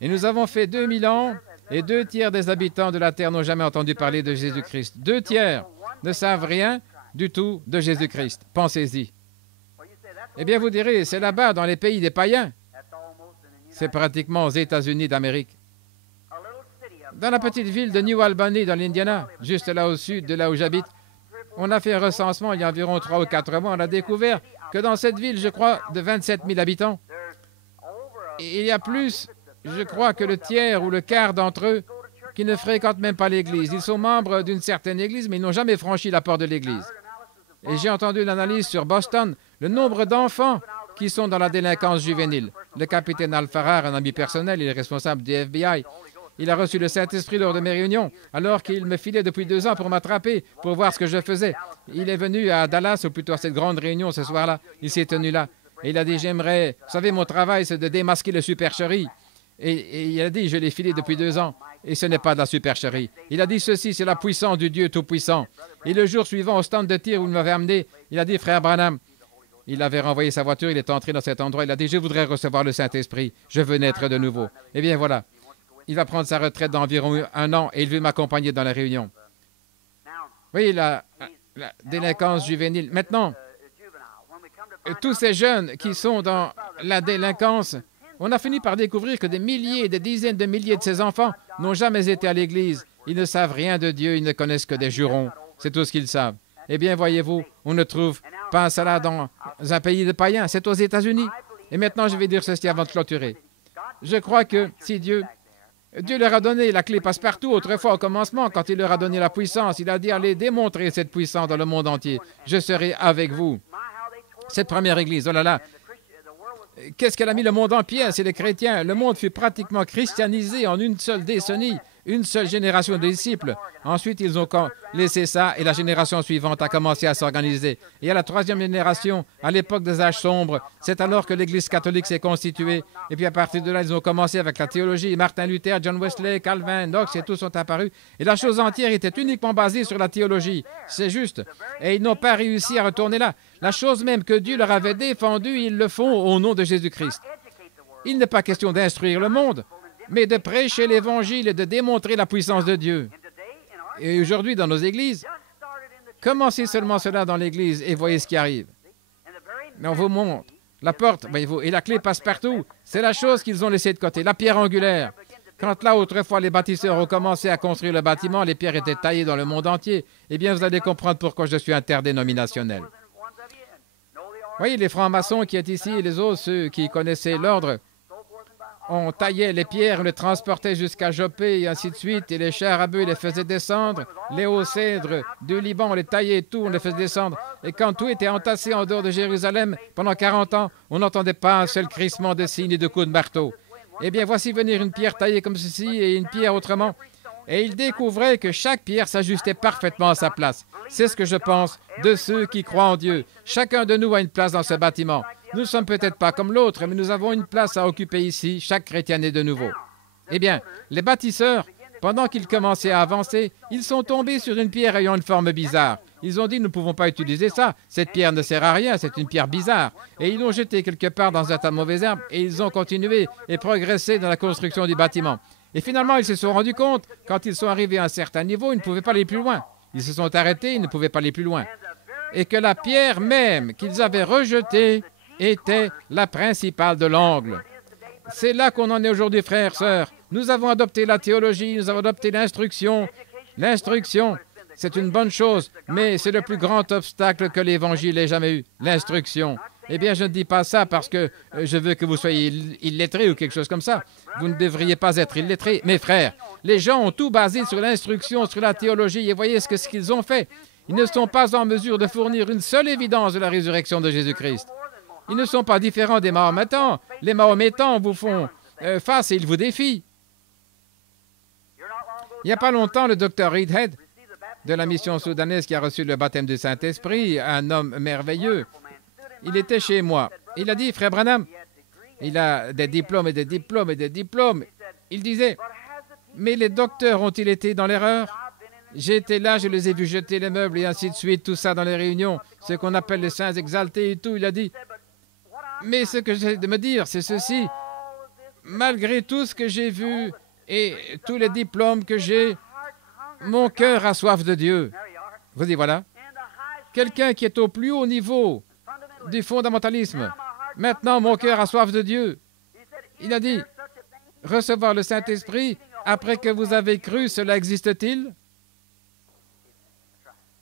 Et nous avons fait 2000 ans, et 2 tiers des habitants de la terre n'ont jamais entendu parler de Jésus-Christ. 2 tiers ne savent rien du tout de Jésus-Christ. Pensez-y. Eh bien, vous direz, c'est là-bas, dans les pays des païens. C'est pratiquement aux États-Unis d'Amérique. Dans la petite ville de New Albany, dans l'Indiana, juste là au sud de là où j'habite, on a fait un recensement il y a environ 3 ou 4 mois. On a découvert que dans cette ville, je crois, de 27 000 habitants, il y a plus, je crois, que le tiers ou le quart d'entre eux qui ne fréquentent même pas l'Église. Ils sont membres d'une certaine Église, mais ils n'ont jamais franchi la porte de l'Église. Et j'ai entendu une analyse sur Boston, le nombre d'enfants qui sont dans la délinquance juvénile. Le capitaine Al-Farrar, un ami personnel, il est responsable du FBI. Il a reçu le Saint-Esprit lors de mes réunions, alors qu'il me filait depuis 2 ans pour m'attraper, pour voir ce que je faisais. Il est venu à Dallas, ou plutôt à cette grande réunion ce soir-là. Il s'est tenu là. Et il a dit, j'aimerais... Vous savez, mon travail, c'est de démasquer le supercherie. Et il a dit, je l'ai filé depuis 2 ans. Et ce n'est pas de la supercherie. Il a dit ceci, c'est la puissance du Dieu Tout-Puissant. Et le jour suivant, au stand de tir où il m'avait amené, il a dit, frère Branham, il avait renvoyé sa voiture, il est entré dans cet endroit, il a dit, je voudrais recevoir le Saint-Esprit, je veux naître de nouveau. Eh bien, voilà. Il va prendre sa retraite d'environ 1 an et il veut m'accompagner dans la réunion. Oui, la délinquance juvénile. Maintenant, tous ces jeunes qui sont dans la délinquance, on a fini par découvrir que des milliers, des dizaines de milliers de ces enfants n'ont jamais été à l'Église. Ils ne savent rien de Dieu, ils ne connaissent que des jurons. C'est tout ce qu'ils savent. Eh bien, voyez-vous, on ne trouve pas cela dans un pays de païens, c'est aux États-Unis. Et maintenant, je vais dire ceci avant de clôturer. Je crois que si Dieu leur a donné la clé passe-partout autrefois au commencement, quand il leur a donné la puissance, il a dit, allez démontrer cette puissance dans le monde entier. Je serai avec vous. Cette première église, oh là là, qu'est-ce qu'elle a mis le monde en pièces? C'est les chrétiens. Le monde fut pratiquement christianisé en une seule décennie, une seule génération de disciples. Ensuite, ils ont laissé ça et la génération suivante a commencé à s'organiser. Et à la 3e génération, à l'époque des âges sombres, c'est alors que l'Église catholique s'est constituée. Et puis à partir de là, ils ont commencé avec la théologie. Martin Luther, John Wesley, Calvin, Knox et tous sont apparus. Et la chose entière était uniquement basée sur la théologie. C'est juste. Et ils n'ont pas réussi à retourner là. La chose même que Dieu leur avait défendue, ils le font au nom de Jésus-Christ. Il n'est pas question d'instruire le monde, mais de prêcher l'Évangile et de démontrer la puissance de Dieu. Et aujourd'hui, dans nos églises, commencez seulement cela dans l'église et voyez ce qui arrive. Mais on vous montre. La porte, voyez-vous, et la clé passe partout. C'est la chose qu'ils ont laissée de côté, la pierre angulaire. Quand là, autrefois, les bâtisseurs ont commencé à construire le bâtiment, les pierres étaient taillées dans le monde entier. Eh bien, vous allez comprendre pourquoi je suis interdénominationnel. Voyez, les francs-maçons qui étaient ici et les autres, ceux qui connaissaient l'ordre, on taillait les pierres, on les transportait jusqu'à Jopé et ainsi de suite, et les chars à bœufs, les faisaient descendre. Les hauts cèdres du Liban, on les taillait et tout, on les faisait descendre. Et quand tout était entassé en dehors de Jérusalem, pendant 40 ans, on n'entendait pas un seul crissement de scie ni de coups de marteau. Eh bien, voici venir une pierre taillée comme ceci et une pierre autrement. Et ils découvraient que chaque pierre s'ajustait parfaitement à sa place. C'est ce que je pense de ceux qui croient en Dieu. Chacun de nous a une place dans ce bâtiment. Nous ne sommes peut-être pas comme l'autre, mais nous avons une place à occuper ici. Chaque chrétien est de nouveau. Eh bien, les bâtisseurs, pendant qu'ils commençaient à avancer, ils sont tombés sur une pierre ayant une forme bizarre. Ils ont dit, nous ne pouvons pas utiliser ça. Cette pierre ne sert à rien, c'est une pierre bizarre. Et ils l'ont jetée quelque part dans un tas de mauvaises herbes et ils ont continué et progressé dans la construction du bâtiment. Et finalement, ils se sont rendus compte, quand ils sont arrivés à un certain niveau, ils ne pouvaient pas aller plus loin. Ils se sont arrêtés, ils ne pouvaient pas aller plus loin. Et que la pierre même qu'ils avaient rejetée était la principale de l'angle. C'est là qu'on en est aujourd'hui, frères, sœurs. Nous avons adopté la théologie, nous avons adopté l'instruction. L'instruction, c'est une bonne chose, mais c'est le plus grand obstacle que l'Évangile ait jamais eu, l'instruction. Eh bien, je ne dis pas ça parce que je veux que vous soyez illettrés ou quelque chose comme ça. Vous ne devriez pas être illettrés. Mes frères, les gens ont tout basé sur l'instruction, sur la théologie, et voyez ce qu'ils ont fait. Ils ne sont pas en mesure de fournir une seule évidence de la résurrection de Jésus-Christ. Ils ne sont pas différents des Mahométans. Les Mahométans vous font face et ils vous défient. Il n'y a pas longtemps, le docteur Reedhead, de la mission soudanaise qui a reçu le baptême du Saint-Esprit, un homme merveilleux, il était chez moi. Il a dit, frère Branham, il a des diplômes et des diplômes et des diplômes. Il disait, mais les docteurs ont-ils été dans l'erreur? J'étais là, je les ai vus jeter les meubles et ainsi de suite, tout ça dans les réunions, ce qu'on appelle les saints exaltés et tout. Il a dit, mais ce que j'ai de me dire, c'est ceci, malgré tout ce que j'ai vu et tous les diplômes que j'ai, mon cœur a soif de Dieu. Vous dites, voilà, quelqu'un qui est au plus haut niveau du fondamentalisme. Maintenant, mon cœur a soif de Dieu. Il a dit, recevoir le Saint-Esprit, après que vous avez cru, cela existe-t-il?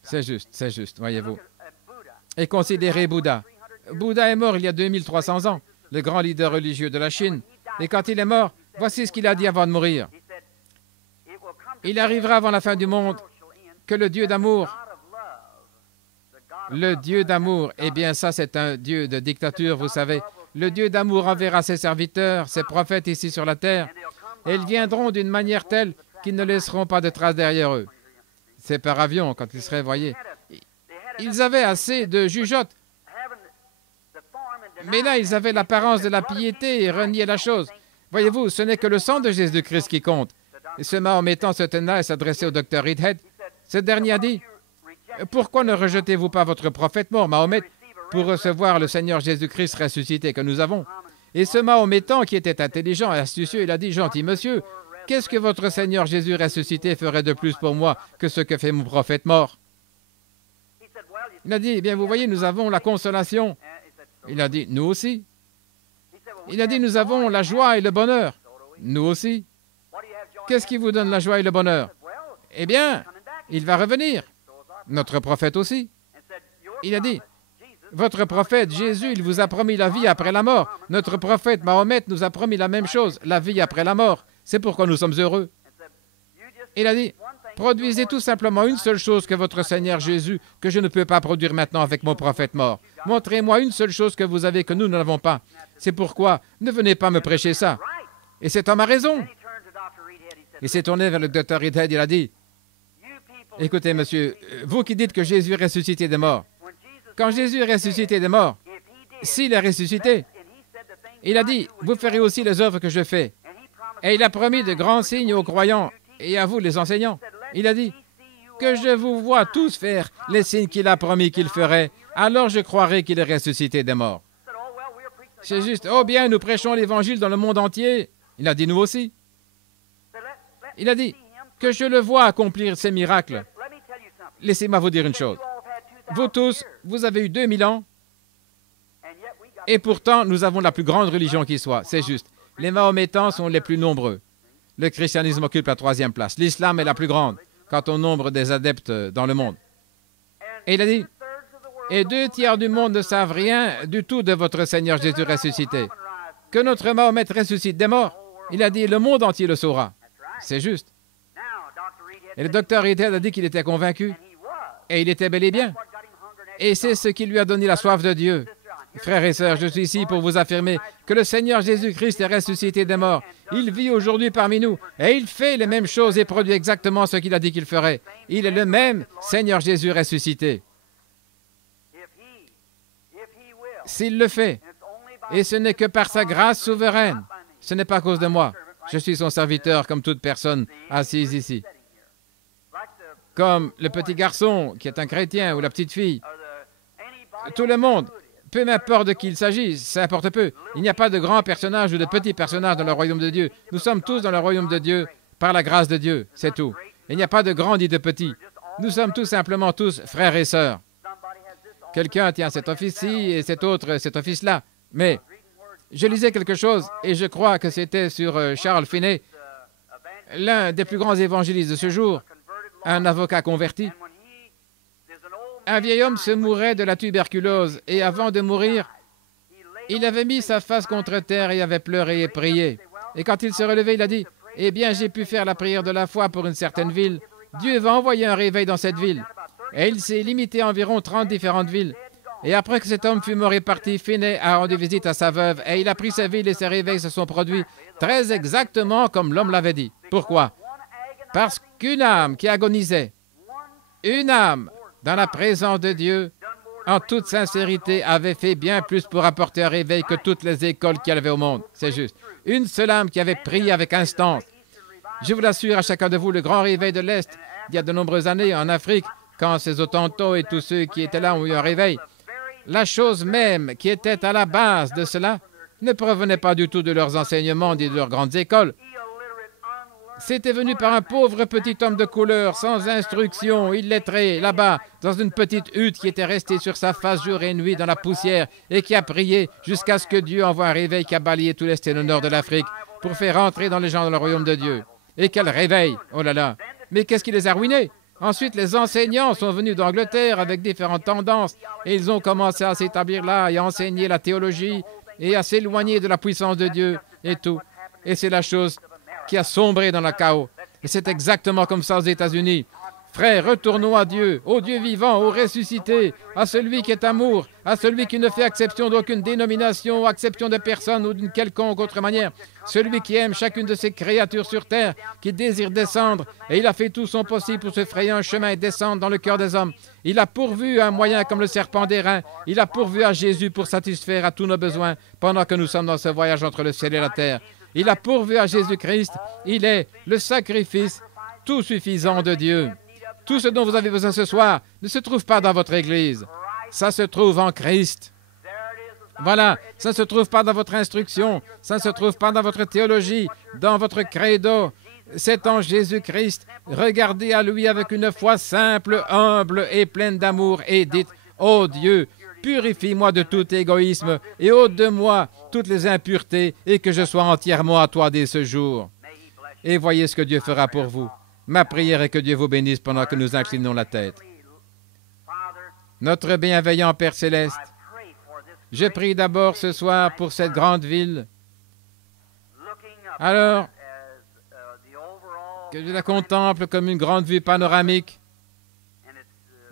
C'est juste, voyez-vous. Et considérez Bouddha. Bouddha est mort il y a 2300 ans, le grand leader religieux de la Chine. Et quand il est mort, voici ce qu'il a dit avant de mourir. Il arrivera avant la fin du monde que le Dieu d'amour, eh bien ça c'est un Dieu de dictature, vous savez. Le Dieu d'amour enverra ses serviteurs, ses prophètes ici sur la terre, et ils viendront d'une manière telle qu'ils ne laisseront pas de traces derrière eux. C'est par avion, quand ils seraient, voyez. Ils avaient assez de jugeotes, mais là ils avaient l'apparence de la piété et reniaient la chose. Voyez-vous, ce n'est que le sang de Jésus-Christ qui compte. Et ce Mahométan se tenait et s'adressait au docteur Reedhead. Ce dernier a dit, « Pourquoi ne rejetez-vous pas votre prophète mort, Mahomet, pour recevoir le Seigneur Jésus-Christ ressuscité que nous avons ?» Et ce Mahométan, qui était intelligent et astucieux, il a dit, « Gentil monsieur, qu'est-ce que votre Seigneur Jésus ressuscité ferait de plus pour moi que ce que fait mon prophète mort ?» Il a dit, « Eh bien, vous voyez, nous avons la consolation. » Il a dit, « Nous aussi. » Il a dit, « Nous avons la joie et le bonheur. » Nous aussi. Qu'est-ce qui vous donne la joie et le bonheur? Eh bien, il va revenir. Notre prophète aussi. Il a dit, votre prophète Jésus, il vous a promis la vie après la mort. Notre prophète Mahomet nous a promis la même chose, la vie après la mort. C'est pourquoi nous sommes heureux. Il a dit, produisez tout simplement une seule chose que votre Seigneur Jésus, que je ne peux pas produire maintenant avec mon prophète mort. Montrez-moi une seule chose que vous avez que nous n'avons pas. C'est pourquoi ne venez pas me prêcher ça. Et cet homme a raison. Il s'est tourné vers le docteur Reedhead, il a dit, « Écoutez, monsieur, vous qui dites que Jésus est ressuscité des morts, quand Jésus est ressuscité des morts, s'il est ressuscité, il a dit, « Vous ferez aussi les œuvres que je fais. » Et il a promis de grands signes aux croyants et à vous, les enseignants. Il a dit, « Que je vous vois tous faire les signes qu'il a promis qu'il ferait, alors je croirai qu'il est ressuscité des morts. » C'est juste, « Oh bien, nous prêchons l'Évangile dans le monde entier. » Il a dit, « Nous aussi. » Il a dit, que je le vois accomplir ces miracles. Laissez-moi vous dire une chose. Vous tous, vous avez eu 2000 ans, et pourtant, nous avons la plus grande religion qui soit. C'est juste. Les Mahométans sont les plus nombreux. Le christianisme occupe la 3e place. L'islam est la plus grande, quant au nombre des adeptes dans le monde. Et il a dit, et 2/3 du monde ne savent rien du tout de votre Seigneur Jésus ressuscité. Que notre Mahomet ressuscite des morts, il a dit, le monde entier le saura. C'est juste. Et le docteur Reedhead a dit qu'il était convaincu. Et il était bel et bien. Et c'est ce qui lui a donné la soif de Dieu. Frères et sœurs, je suis ici pour vous affirmer que le Seigneur Jésus-Christ est ressuscité des morts. Il vit aujourd'hui parmi nous. Et il fait les mêmes choses et produit exactement ce qu'il a dit qu'il ferait. Il est le même Seigneur Jésus ressuscité. S'il le fait, et ce n'est que par sa grâce souveraine, ce n'est pas à cause de moi. Je suis son serviteur comme toute personne assise ici. comme le petit garçon qui est un chrétien ou la petite fille. Tout le monde, peu m'importe de qui il s'agit, ça importe peu. Il n'y a pas de grands personnages ou de petits personnages dans le royaume de Dieu. Nous sommes tous dans le royaume de Dieu par la grâce de Dieu, c'est tout. Il n'y a pas de grands ni de petits. Nous sommes tout simplement tous frères et sœurs. Quelqu'un tient cet office-ci et cet autre cet office-là. Mais je lisais quelque chose et je crois que c'était sur Charles Finney, l'un des plus grands évangélistes de ce jour, un avocat converti. Un vieil homme se mourait de la tuberculose et avant de mourir, il avait mis sa face contre terre et avait pleuré et prié. Et quand il se relevait, il a dit, « Eh bien, j'ai pu faire la prière de la foi pour une certaine ville. Dieu va envoyer un réveil dans cette ville. » Et il s'est limité à environ 30 différentes villes. Et après que cet homme fut mort et parti, Finney a rendu visite à sa veuve et il a pris sa ville et ses réveils se sont produits très exactement comme l'homme l'avait dit. Pourquoi? Parce qu'une âme qui agonisait, une âme dans la présence de Dieu, en toute sincérité, avait fait bien plus pour apporter un réveil que toutes les écoles qu'il y avait au monde. C'est juste. Une seule âme qui avait prié avec instance. Je vous l'assure à chacun de vous, le grand réveil de l'Est, il y a de nombreuses années en Afrique, quand ces Otanto et tous ceux qui étaient là ont eu un réveil, la chose même qui était à la base de cela ne provenait pas du tout de leurs enseignements ni de leurs grandes écoles. C'était venu par un pauvre petit homme de couleur, sans instruction, illettré, là-bas, dans une petite hutte qui était restée sur sa face jour et nuit dans la poussière et qui a prié jusqu'à ce que Dieu envoie un réveil qui a balayé tout l'Est et le Nord de l'Afrique pour faire entrer dans les gens dans le royaume de Dieu. Et quel réveil! Oh là là! Mais qu'est-ce qui les a ruinés? Ensuite, les enseignants sont venus d'Angleterre avec différentes tendances et ils ont commencé à s'établir là et à enseigner la théologie et à s'éloigner de la puissance de Dieu et tout. Et c'est la chose qui a sombré dans le chaos. Et c'est exactement comme ça aux États-Unis. Frères, retournons à Dieu, au Dieu vivant, au ressuscité, à celui qui est amour, à celui qui ne fait exception d'aucune dénomination, exception de personne ou d'une quelconque autre manière, celui qui aime chacune de ses créatures sur terre, qui désire descendre, et il a fait tout son possible pour se frayer un chemin et descendre dans le cœur des hommes. Il a pourvu un moyen comme le serpent d'airain, il a pourvu à Jésus pour satisfaire à tous nos besoins pendant que nous sommes dans ce voyage entre le ciel et la terre. Il a pourvu à Jésus-Christ, il est le sacrifice tout suffisant de Dieu. Tout ce dont vous avez besoin ce soir ne se trouve pas dans votre Église. Ça se trouve en Christ. Voilà, ça ne se trouve pas dans votre instruction, ça ne se trouve pas dans votre théologie, dans votre credo. C'est en Jésus-Christ. Regardez à lui avec une foi simple, humble et pleine d'amour et dites, « Ô Dieu, purifie-moi de tout égoïsme et ôte de moi toutes les impuretés et que je sois entièrement à toi dès ce jour. » Et voyez ce que Dieu fera pour vous. Ma prière est que Dieu vous bénisse pendant que nous inclinons la tête. Notre bienveillant Père céleste, je prie d'abord ce soir pour cette grande ville. Alors que je la contemple comme une grande vue panoramique,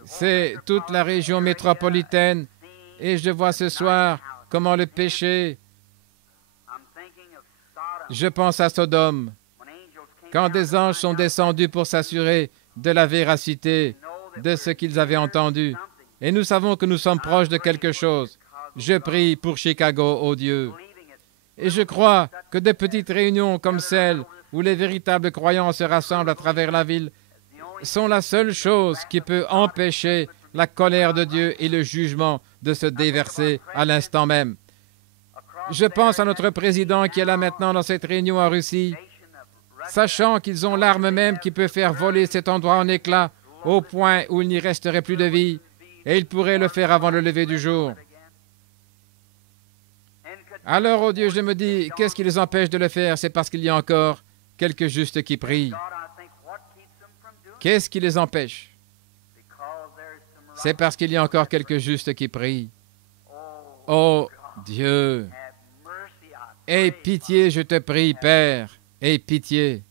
c'est toute la région métropolitaine et je vois ce soir comment le péché, je pense à Sodome, quand des anges sont descendus pour s'assurer de la véracité de ce qu'ils avaient entendu. Et nous savons que nous sommes proches de quelque chose. Je prie pour Chicago, ô Dieu. Et je crois que de petites réunions comme celle où les véritables croyants se rassemblent à travers la ville sont la seule chose qui peut empêcher la colère de Dieu et le jugement de se déverser à l'instant même. Je pense à notre président qui est là maintenant dans cette réunion en Russie, sachant qu'ils ont l'arme même qui peut faire voler cet endroit en éclats au point où il n'y resterait plus de vie, et ils pourraient le faire avant le lever du jour. Alors, ô Dieu, je me dis, qu'est-ce qui les empêche de le faire? C'est parce qu'il y a encore quelques justes qui prient. Qu'est-ce qui les empêche? C'est parce qu'il y a encore quelques justes qui prient. Oh Dieu, aie pitié, je te prie, Père, aie pitié.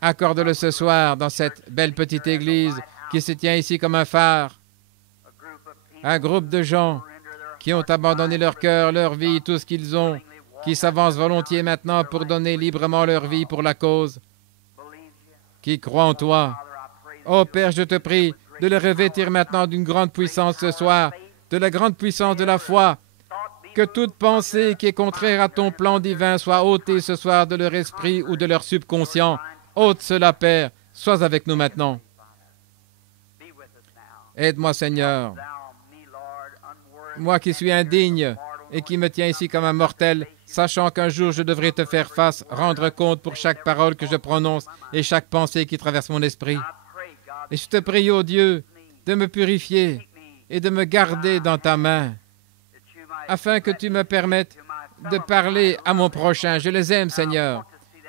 Accorde-le ce soir dans cette belle petite église qui se tient ici comme un phare. Un groupe de gens qui ont abandonné leur cœur, leur vie, tout ce qu'ils ont, qui s'avancent volontiers maintenant pour donner librement leur vie pour la cause, qui croient en toi. Ô Père, je te prie de les revêtir maintenant d'une grande puissance ce soir, de la grande puissance de la foi, que toute pensée qui est contraire à ton plan divin soit ôtée ce soir de leur esprit ou de leur subconscient. Ôte cela, Père, Sois avec nous maintenant. Aide-moi, Seigneur. Moi qui suis indigne et qui me tiens ici comme un mortel, sachant qu'un jour je devrai te faire face, rendre compte pour chaque parole que je prononce et chaque pensée qui traverse mon esprit. Et je te prie, ô Dieu, de me purifier et de me garder dans ta main, afin que tu me permettes de parler à mon prochain. Je les aime, Seigneur,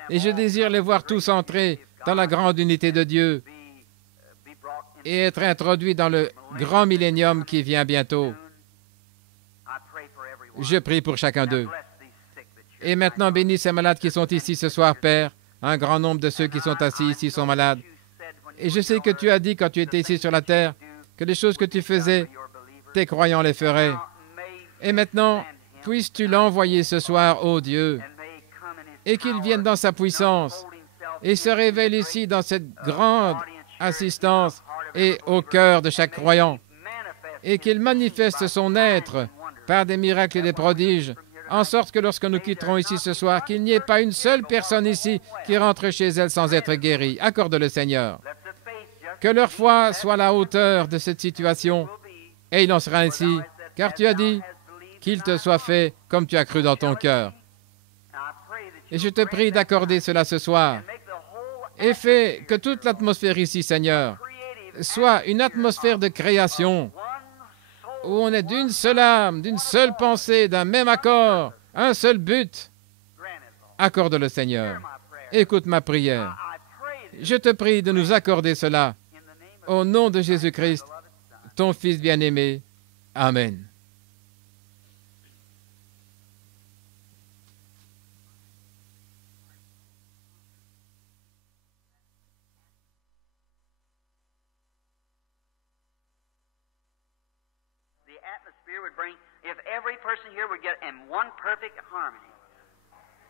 et je désire les voir tous entrer dans la grande unité de Dieu et être introduits dans le grand millénium qui vient bientôt. Je prie pour chacun d'eux. Et maintenant, bénis ces malades qui sont ici ce soir, Père. Un grand nombre de ceux qui sont assis ici sont malades. Et je sais que tu as dit, quand tu étais ici sur la terre, que les choses que tu faisais, tes croyants les feraient. Et maintenant, puisses-tu l'envoyer ce soir, ô Dieu, et qu'il vienne dans sa puissance et se révèle ici dans cette grande assistance et au cœur de chaque croyant, et qu'il manifeste son être par des miracles et des prodiges, en sorte que lorsque nous quitterons ici ce soir, qu'il n'y ait pas une seule personne ici qui rentre chez elle sans être guérie. Accorde-le, Seigneur. Que leur foi soit à la hauteur de cette situation, et il en sera ainsi, car tu as dit qu'il te soit fait comme tu as cru dans ton cœur. Et je te prie d'accorder cela ce soir, et fais que toute l'atmosphère ici, Seigneur, soit une atmosphère de création, où on est d'une seule âme, d'une seule pensée, d'un même accord, un seul but. Accorde-le, Seigneur. Écoute ma prière. Je te prie de nous accorder cela. Au nom de Jésus-Christ, ton Fils bien-aimé. Amen.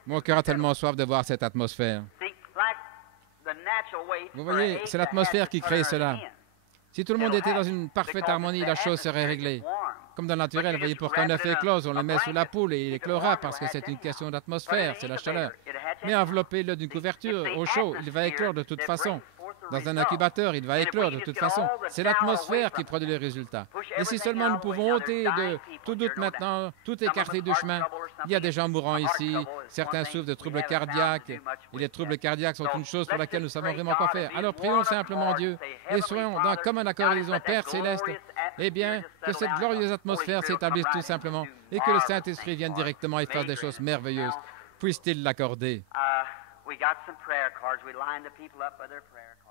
Mon cœur a tellement soif de voir cette atmosphère. Vous voyez, c'est l'atmosphère qui crée cela. Si tout le monde était dans une parfaite harmonie, la chose serait réglée. Comme dans le naturel, vous voyez, pour qu'un œuf éclose, on le met sous la poule et il éclora parce que c'est une question d'atmosphère, c'est la chaleur. Mais enveloppez-le d'une couverture au chaud, il va éclore de toute façon. Dans un incubateur, il va éclore de toute façon. C'est l'atmosphère qui produit le résultat. Et si seulement nous pouvons ôter de tout doute maintenant, tout écarter du chemin, il y a des gens mourants ici, certains souffrent de troubles cardiaques, et les troubles cardiaques sont une chose pour laquelle nous savons vraiment quoi faire. Alors prions simplement Dieu, et soyons dans comme un accord et disons, Père céleste, eh bien, que cette glorieuse atmosphère s'établisse tout simplement, et que le Saint-Esprit vienne directement et fasse des choses merveilleuses. Puisse-t-il l'accorder? We got some prayer cards. We lined the people up by their prayer cards.